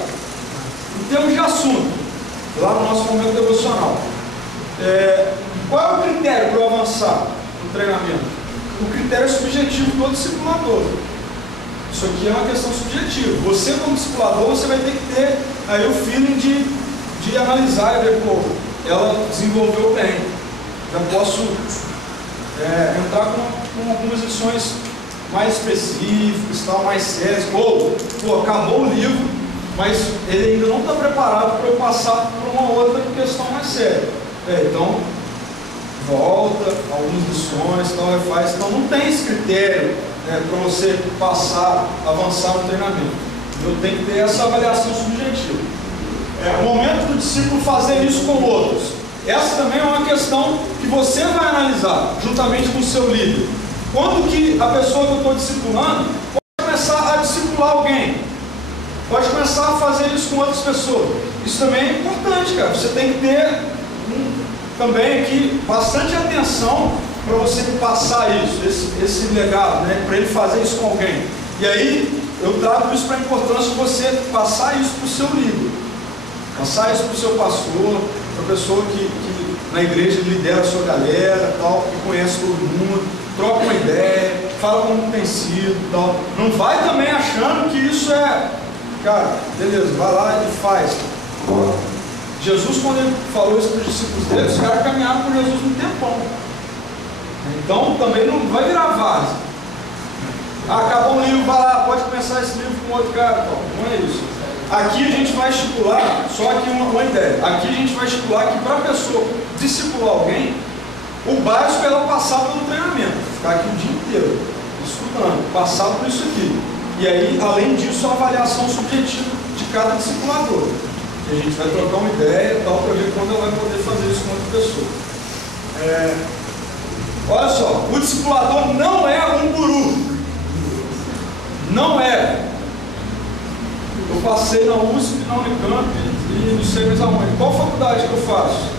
Em termos de assunto, lá no nosso momento devocional, qual é o critério para eu avançar? no treinamento? O critério é subjetivo do discipulador. Isso aqui é uma questão subjetiva. Você, como discipulador, você vai ter que ter aí o feeling de analisar e ver, pô, ela desenvolveu bem. Já posso entrar com algumas lições mais específicas, tal, mais sérias. Pô, acabou o livro, mas ele ainda não está preparado para eu passar por uma outra questão mais séria. Então, volta, algumas lições, tal, refaz. Então, não tem esse critério para você avançar no treinamento. Eu tenho que ter essa avaliação subjetiva. O momento do discípulo fazer isso com outros. Essa também é uma questão que você vai analisar, juntamente com o seu líder. Quando que a pessoa que eu estou discipulando pode começar a discipular alguém? Pode começar a fazer isso com outras pessoas. Isso também é importante, cara. Você tem que ter também aqui bastante atenção para você passar isso, esse legado, né? Para ele fazer isso com alguém. E aí, eu trago isso para a importância de você passar isso para o seu líder. Passar isso para o seu pastor, para a pessoa que na igreja lidera a sua galera, tal, que conhece todo mundo, troca uma ideia, fala como tem sido, tal. Não vai também achando que isso cara, beleza, vai lá e faz. Jesus, quando ele falou isso para os discípulos dele, os caras caminharam com Jesus um tempão. Então também não vai virar vaso. Acabou um livro, vai lá, pode começar esse livro com outro cara, tal. Não é isso. Aqui a gente vai estipular, só aqui uma ideia, aqui a gente vai estipular que para a pessoa discipular alguém, o básico é ela passar pelo treinamento, ficar aqui o dia inteiro, estudando, passar por isso aqui. E aí, além disso, a avaliação subjetiva de cada discipulador. E a gente vai trocar uma ideia e tal, para ver quando ela vai poder fazer isso com outra pessoa. Olha só, o discipulador não é um guru. Não é. Eu passei na USP, na Unicamp e não sei mais aonde. Qual faculdade que eu faço?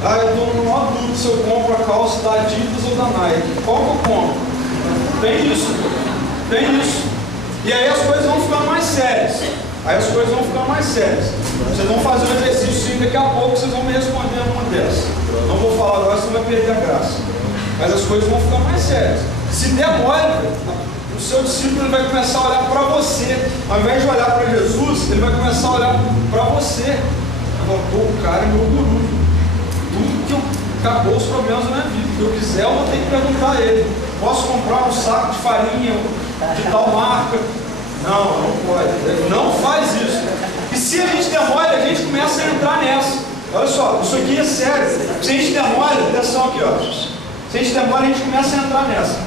Eu estou no maior dúvida se eu compro a calça da Adidas ou da Nike. Qual que eu compro? Tem isso. Tem isso. E aí as coisas vão ficando mais sérias. Vocês vão fazer um exercício e daqui a pouco vocês vão me responder uma dessas. Não vou falar agora, senão vai perder a graça. Mas as coisas vão ficar mais sérias. Se der mole, o seu discípulo ele vai começar a olhar para você. Ao invés de olhar para Jesus, ele vai começar a olhar para você. O cara é meu guru. Tudo que acabou os problemas da minha vida. Se eu quiser, eu vou ter que perguntar a ele. Posso comprar um saco de farinha de tal marca? Não pode. Ele não faz isso. E se a gente der mole, a gente começa a entrar nessa. Olha só, isso aqui é sério. Se a gente der mole, atenção aqui, ó. Se a gente der mole, a gente começa a entrar nessa.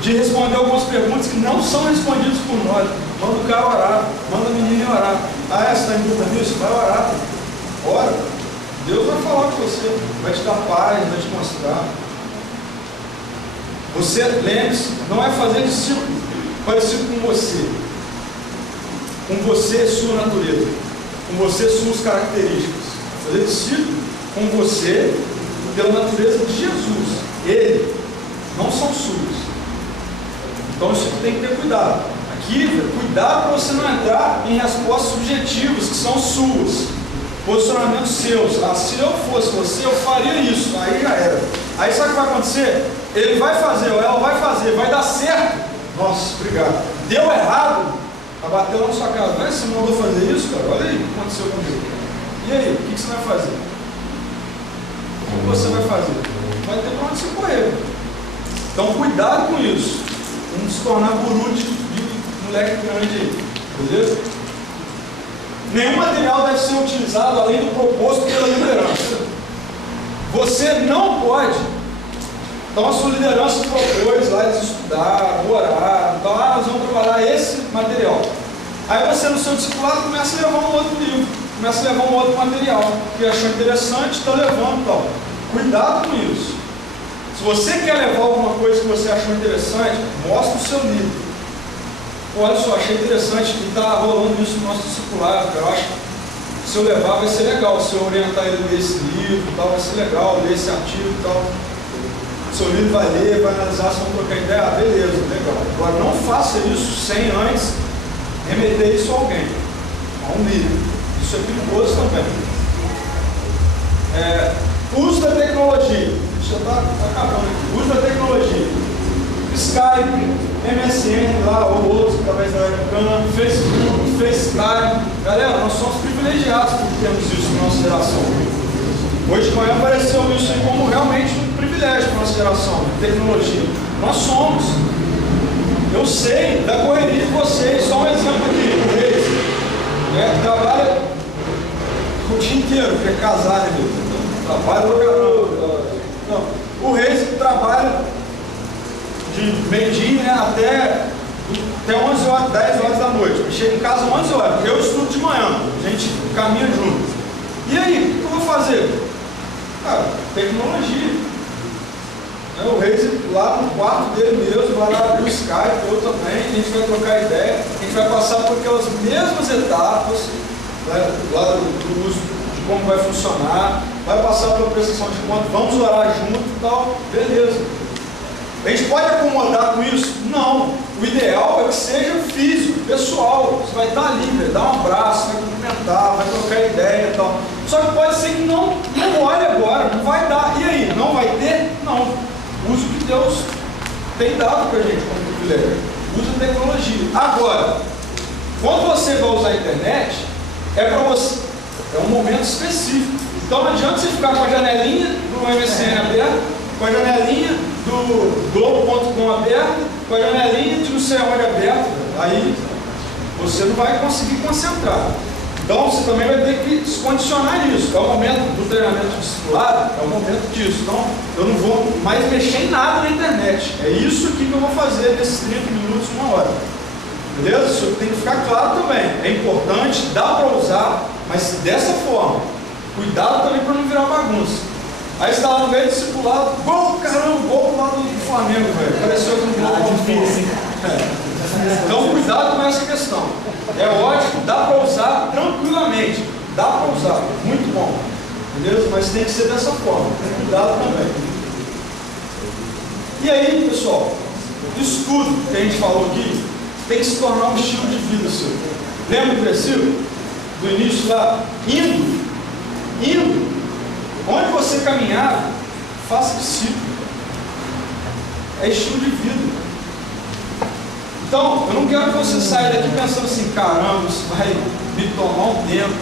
De responder algumas perguntas que não são respondidas por nós. Manda o cara orar, manda a menina orar. Você está em dúvida nisso? Vai orar. Ora. Deus vai falar com você, vai te dar paz, vai te mostrar. Você, lembre-se, não é fazer discípulo parecido com você. Com você, sua natureza. Com você, suas características. Fazer discípulo com você, pela natureza de Jesus. Ele, não são suas. Então isso aqui tem que ter cuidado. Aqui, cuidado para você não entrar em respostas subjetivas que são suas. Posicionamentos seus. Se eu fosse você, eu faria isso. Aí já era. Aí sabe o que vai acontecer? Ele vai fazer, ou ela vai fazer, vai dar certo. Nossa, obrigado. Deu errado, bateu lá na sua casa. Mas você mandou fazer isso, cara? Olha aí o que aconteceu comigo. E aí, o que você vai fazer? O que você vai fazer? Vai ter para onde você correr. Então cuidado com isso. Vamos se tornar guru de moleque grande aí. Beleza? Nenhum material deve ser utilizado além do proposto pela liderança. Você não pode. Então a sua liderança propôs lá eles estudar, orar, então nós vamos trabalhar esse material. Aí você no seu discipulado começa a levar um outro livro, começa a levar um outro material, que achou interessante, está levando e tal. Cuidado com isso. Se você quer levar alguma coisa que você achou interessante, mostra o seu livro. Olha só, achei interessante que está rolando isso no nosso discipulado, cara. Eu acho que se eu levar vai ser legal, se eu orientar ele a ler esse livro e tal, vai ser legal, ler esse artigo e tal. O seu livro vai ler, vai analisar, se vão trocar ideia, beleza, legal. Agora não faça isso sem antes remeter isso a alguém, a um líder. Isso é perigoso também. Uso da tecnologia. já está acabando aqui. Uso da tecnologia. Skype, MSN lá, ou outros através da webcam, Facebook, FaceTime. Galera, nós somos privilegiados por termos isso na nossa geração. Hoje de manhã apareceu isso aí como realmente um privilégio para a nossa geração, tecnologia. Nós somos. Eu sei da correria de vocês, só um exemplo aqui, o Reis, né, que trabalha o dia inteiro, porque é casado, trabalha no caramba. Não, o Reis trabalha de meio-dia, né, até 11 horas, 10 horas da noite. Eu chego em casa às 11 horas, eu estudo de manhã, a gente caminha junto. E aí, o que eu vou fazer? Cara, tecnologia. O Reis lá no quarto dele mesmo, vai lá abrir o Skype, eu também, a gente vai trocar ideia, a gente vai passar por aquelas mesmas etapas, né, lá do uso de como vai funcionar, vai passar pela prestação de conta, vamos orar junto e tal, beleza. A gente pode acomodar com isso? Não. O ideal é que seja físico, pessoal. Você vai estar ali, vai dar um abraço, vai cumprimentar, vai trocar ideia e tal. Só que pode ser que não olhe agora, não vai dar. E aí, não vai ter? Não. Use o que Deus tem dado para a gente como privilégio. Use a tecnologia. Agora, quando você vai usar a internet, é para você. É um momento específico. Então não adianta você ficar com a janelinha do MSN aberta, com a janelinha do Globo.com aberta, com a janelinha de não sei onde aberta. Aí você não vai conseguir concentrar. Então você também vai ter que descondicionar isso. É o momento do treinamento discipulado, é o momento disso. Então eu não vou mais mexer em nada na internet. É isso aqui que eu vou fazer nesses 30 minutos, 1 hora. Beleza? Isso tem que ficar claro também. É importante, dá para usar, mas dessa forma. Cuidado também para não virar bagunça. Aí você está lá no meio do discipulado, gol, caramba, gol lá do Flamengo, velho. Pareceu que não gol difícil. Então cuidado com essa questão. É ótimo, dá para usar tranquilamente. Dá para usar, muito bom. Beleza? Mas tem que ser dessa forma. Tem cuidado também. E aí, pessoal, isso tudo que a gente falou aqui tem que se tornar um estilo de vida seu. Lembra do versículo? Do início lá? Indo. Onde você caminhar, faça discípulo. É estilo de vida. Então, eu não quero que você saia daqui pensando assim, caramba, isso vai me tomar um tempo.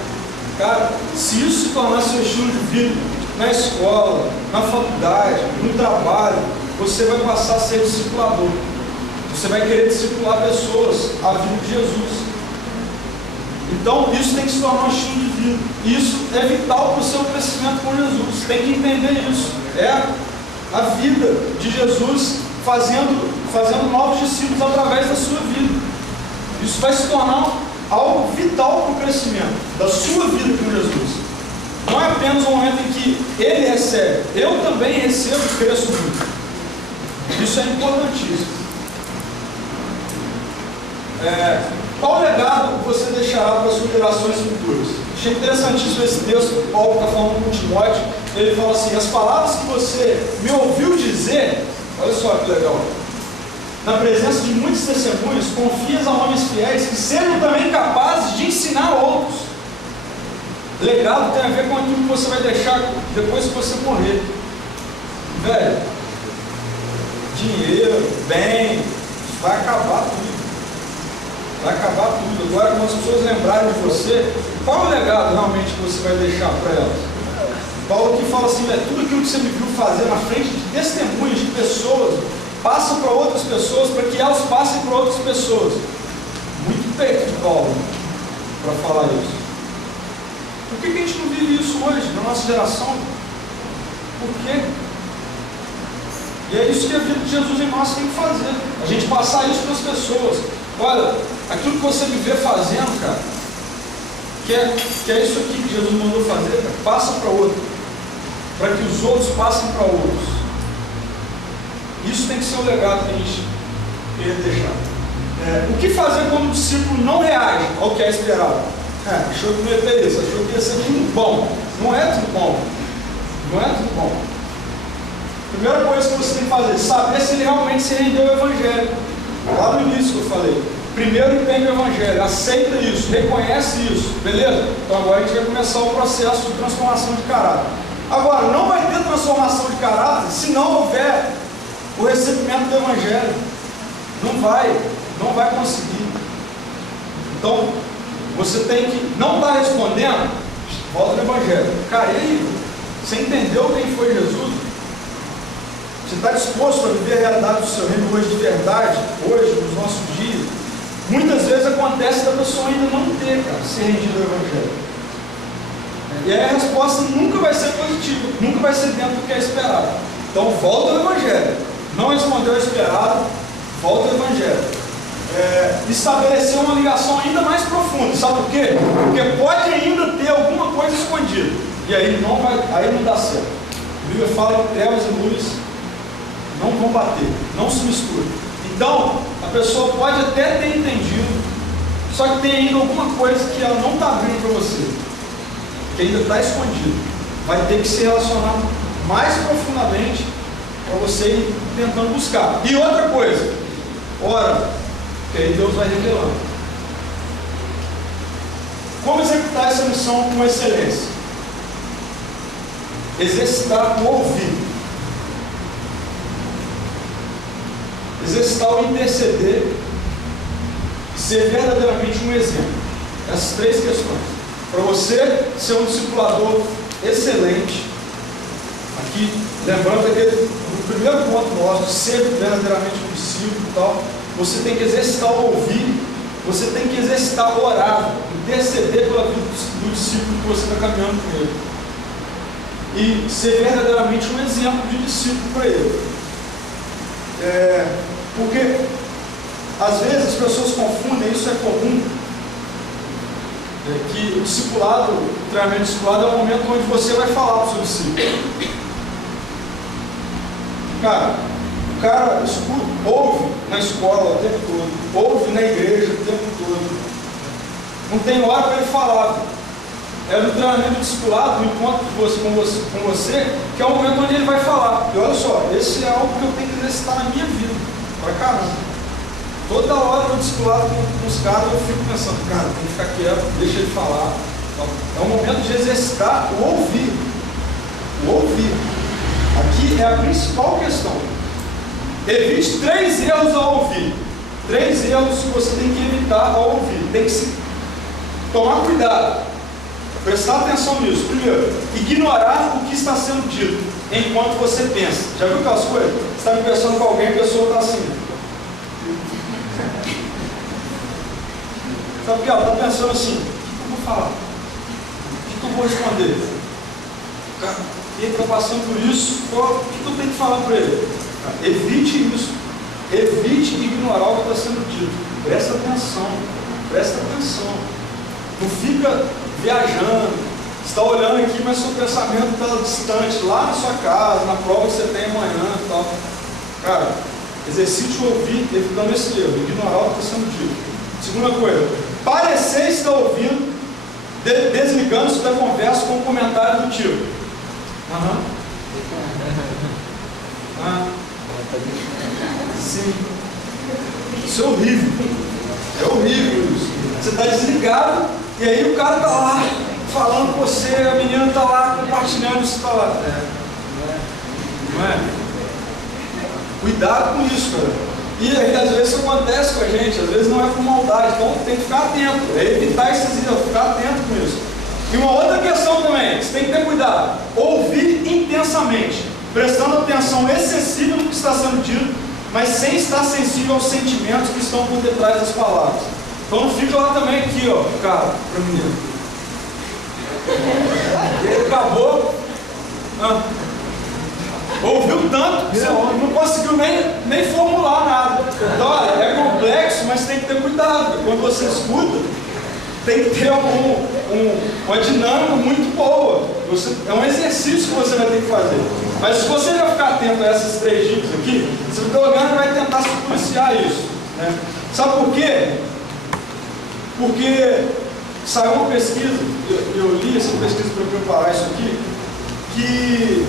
Cara, se isso se tornar seu estilo de vida, na escola, na faculdade, no trabalho, você vai passar a ser discipulador. Você vai querer discipular pessoas à vida de Jesus. Então, isso tem que se tornar um estilo de vida. Isso é vital para o seu crescimento com Jesus. Você tem que entender isso. É a vida de Jesus fazendo novos discípulos através da sua vida. Isso vai se tornar algo vital para o crescimento da sua vida com Jesus. Não é apenas um momento em que ele recebe. Eu também recebo e cresço muito. Isso é importantíssimo. Qual legado você deixará para as suas gerações futuras? Achei interessantíssimo esse texto que Paulo está falando com Timóteo. Ele fala assim: as palavras que você me ouviu dizer, olha só que legal, na presença de muitos testemunhos, confias a homens fiéis que sejam também capazes de ensinar outros. Legado tem a ver com aquilo que você vai deixar depois que você morrer. Velho, dinheiro, bem, isso vai acabar tudo. Vai acabar tudo. Agora, quando as pessoas lembrarem de você, qual é o legado realmente que você vai deixar para elas? Paulo aqui fala assim, tudo aquilo que você me viu fazer na frente de testemunhas, de pessoas, passa para outras pessoas, para que elas passem para outras pessoas. Muito peito de Paulo para falar isso. Por que a gente não vive isso hoje, na nossa geração? Por quê? E é isso que a vida de Jesus em nós tem que fazer. A gente passar isso para as pessoas. Olha, aquilo que você me vê fazendo, cara, que é isso aqui que Jesus mandou fazer, cara, passa para outro. Para que os outros passem para outros. Isso tem que ser o legado que a gente quer deixar. O que fazer quando o discípulo não reage ao que é esperado? Achou que não ia ter isso, achou que ia ser tudo bom. Não é tudo bom. Não é tudo bom. Primeira coisa que você tem que fazer, saber se ele realmente se rendeu ao Evangelho. Lá no início que eu falei. Primeiro entende o Evangelho, aceita isso, reconhece isso, beleza? Então agora a gente vai começar o processo de transformação de caráter. Agora, não vai ter transformação de caráter se não houver o recebimento do Evangelho. Não vai conseguir. Então, você tem que não estar respondendo, volta no Evangelho. Cara, e aí? Você entendeu quem foi Jesus? Você está disposto a viver a realidade do seu reino hoje de verdade? Hoje, nos nossos dias? Muitas vezes acontece da pessoa ainda não ter, cara, se rendido ao Evangelho. E aí a resposta nunca vai ser positiva, nunca vai ser dentro do que é esperado. Então volta ao Evangelho. Não respondeu ao esperado, volta ao Evangelho. Estabelecer uma ligação ainda mais profunda. Sabe por quê? Porque pode ainda ter alguma coisa escondida. E aí não dá certo. A Bíblia fala que trevas e luz não vão bater, não se misturam. Então, a pessoa pode até ter entendido, só que tem ainda alguma coisa que ela não está abrindo para você, que ainda está escondido. Vai ter que se relacionar mais profundamente para você ir tentando buscar. E outra coisa, ora, que aí Deus vai revelando. Como executar essa missão com excelência? Exercitar o ouvido. Exercitar o interceder e ser verdadeiramente um exemplo. Essas três questões. Para você ser um discipulador excelente, aqui, lembrando aquele, o primeiro ponto nosso, ser verdadeiramente um discípulo e tal, você tem que exercitar o ouvir, você tem que exercitar o orar, interceder pela vida do discípulo que você está caminhando com ele. E ser verdadeiramente um exemplo de discípulo para ele. Porque às vezes as pessoas confundem, isso é comum, que o discipulado, o treinamento discipulado é o momento onde você vai falar para o seu discípulo. Cara, o cara escuta, ouve na escola o tempo todo, ouve na igreja o tempo todo, não tem hora para ele falar. É no treinamento discipulado, no encontro com você, que é o momento onde ele vai falar. E olha só, esse é algo que eu tenho que exercitar na minha vida, pra caramba. Toda hora no discipulado com os caras eu fico pensando, cara, tem que ficar quieto, deixa ele falar. Então, é o momento de exercitar o ouvir. O ouvir. Aqui é a principal questão. Evite 3 erros ao ouvir. 3 erros que você tem que evitar ao ouvir. Tem que se tomar cuidado. Prestar atenção nisso. Primeiro, ignorar o que está sendo dito enquanto você pensa. Já viu aquelas coisas? Você está conversando com alguém e a pessoa está assim. Sabe o que ela está pensando assim? O que eu vou falar? O que eu vou responder? Cara, ele está passando por isso, o que eu tenho que falar para ele? Evite isso. Evite ignorar o que está sendo dito. Presta atenção. Presta atenção. Não fica viajando, você está olhando aqui, mas seu pensamento está distante, lá na sua casa, na prova que você tem amanhã e tal. Cara, exercite o ouvir, evitando esse erro, ignorar o que está sendo dito. Segunda coisa, parecer estar ouvindo, desligando-se da conversa com um comentário do tipo. Sim. Isso é horrível. É horrível isso. Você está desligado. E aí o cara está lá falando com você, a menina está lá compartilhando, você está lá. Não é? Cuidado com isso, cara. E aí às vezes isso acontece com a gente, às vezes não é por maldade, então tem que ficar atento, evitar esses erros, ficar atento com isso. E uma outra questão também, você tem que ter cuidado, ouvir intensamente, prestando atenção excessiva no que está sendo dito, mas sem estar sensível aos sentimentos que estão por detrás das palavras. Então não fica lá também aqui, ó, cara, para o menino. Ele acabou, ouviu tanto que você não conseguiu nem formular nada. Então, olha, é complexo, mas tem que ter cuidado. Quando você escuta, tem que ter uma dinâmica muito boa. É um exercício que você vai ter que fazer. Mas se você já ficar atento a essas 3 dicas aqui, você pelo menos vai tentar se policiar isso, né? Sabe por quê? Porque saiu uma pesquisa, eu li essa pesquisa para preparar isso aqui, que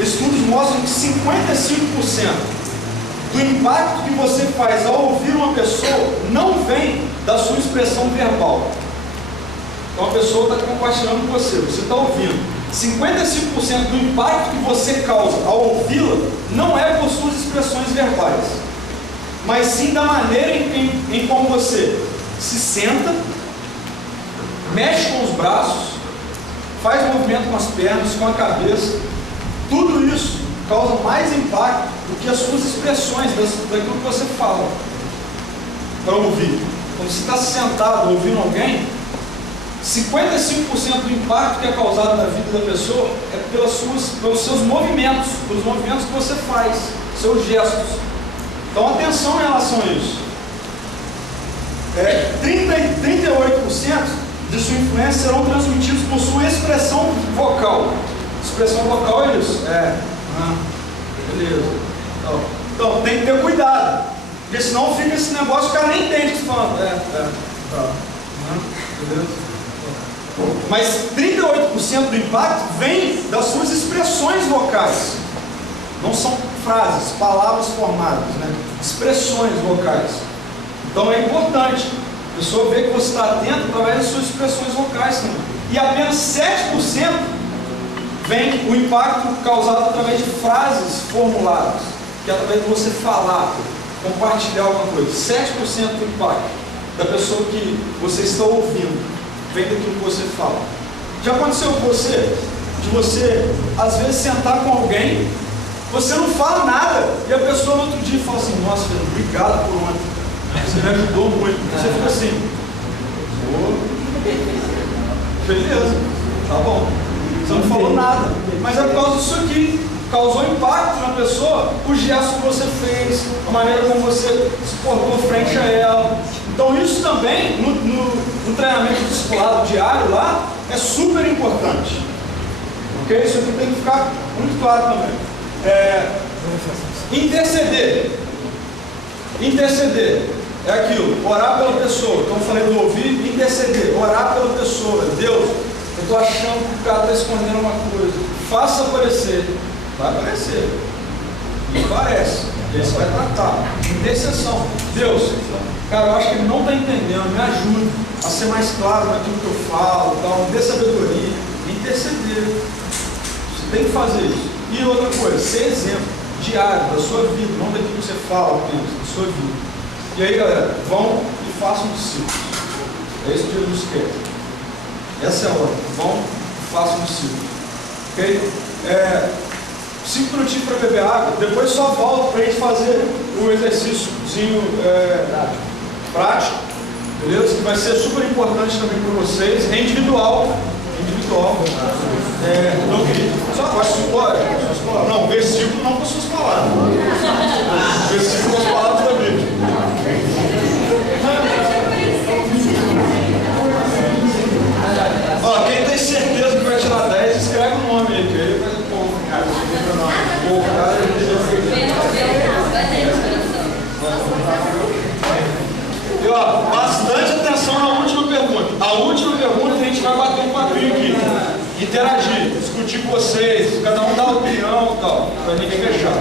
estudos mostram que 55% do impacto que você faz ao ouvir uma pessoa não vem da sua expressão verbal. Então a pessoa está compartilhando com você, você está ouvindo. 55% do impacto que você causa ao ouvi-la não é por suas expressões verbais, mas sim da maneira em como você se senta, mexe com os braços, faz movimento com as pernas, com a cabeça. Tudo isso causa mais impacto do que as suas expressões, daquilo que você fala para ouvir. Quando você está sentado ouvindo alguém, 55% do impacto que é causado na vida da pessoa é pelos seus movimentos, pelos movimentos que você faz, seus gestos. Então atenção em relação a isso. 38% de sua influência serão transmitidos por sua expressão vocal. Expressão vocal é isso. Beleza. Então tem que ter cuidado, porque senão fica esse negócio, o cara nem entende o que você está falando. Beleza. Mas 38% do impacto vem das suas expressões vocais. Não são frases, palavras formadas, né? Expressões vocais. Então é importante a pessoa ver que você está atento através das suas expressões vocais também. E apenas 7% vem o impacto causado através de frases formuladas, que é através de você falar, compartilhar alguma coisa. 7% do impacto da pessoa que você está ouvindo vem daquilo que você fala. Já aconteceu com você, de você às vezes sentar com alguém, você não fala nada, e a pessoa no outro dia fala assim: nossa, obrigado por ontem, você me ajudou muito. Você fica assim: beleza, tá bom, você não falou nada, mas é por causa disso aqui. Causou impacto na pessoa o gesto que você fez, a maneira como você se portou frente a ela. Então isso também no treinamento de discipulado diário lá é super importante. Ok? Isso aqui tem que ficar muito claro também. Interceder é aquilo, orar pela pessoa. Então eu falei do ouvir, interceder, orar pela pessoa. Deus, eu estou achando que o cara está escondendo uma coisa, faça aparecer. Vai aparecer. E aparece. E aí você vai tratar. Intercessão. Deus, cara, eu acho que ele não está entendendo. Me ajude a ser mais claro naquilo que eu falo, tal, me dê sabedoria. Interceder. Você tem que fazer isso. E outra coisa, ser exemplo diário da sua vida, não daquilo que você fala apenas, da sua vida. E aí, galera, vão e façam discípulos. É isso que Jesus quer. Essa é a hora. Vão e façam discípulos. Ok? 5 minutinhos para beber água, depois só volta para a gente fazer o exercíciozinho prático, beleza? Que vai ser super importante também para vocês, é individual. Só pode explorar. Não, versículo não com as suas palavras. Versículo com as palavras da Bíblia. Ó, quem tem certeza que vai tirar 10, escreve o nome aí, que aí vai E ó, bastante atenção na última pergunta. A última pergunta a gente vai bater um papinho aqui, interagir, discutir com vocês, cada um dá opinião e tal, para ninguém fechar.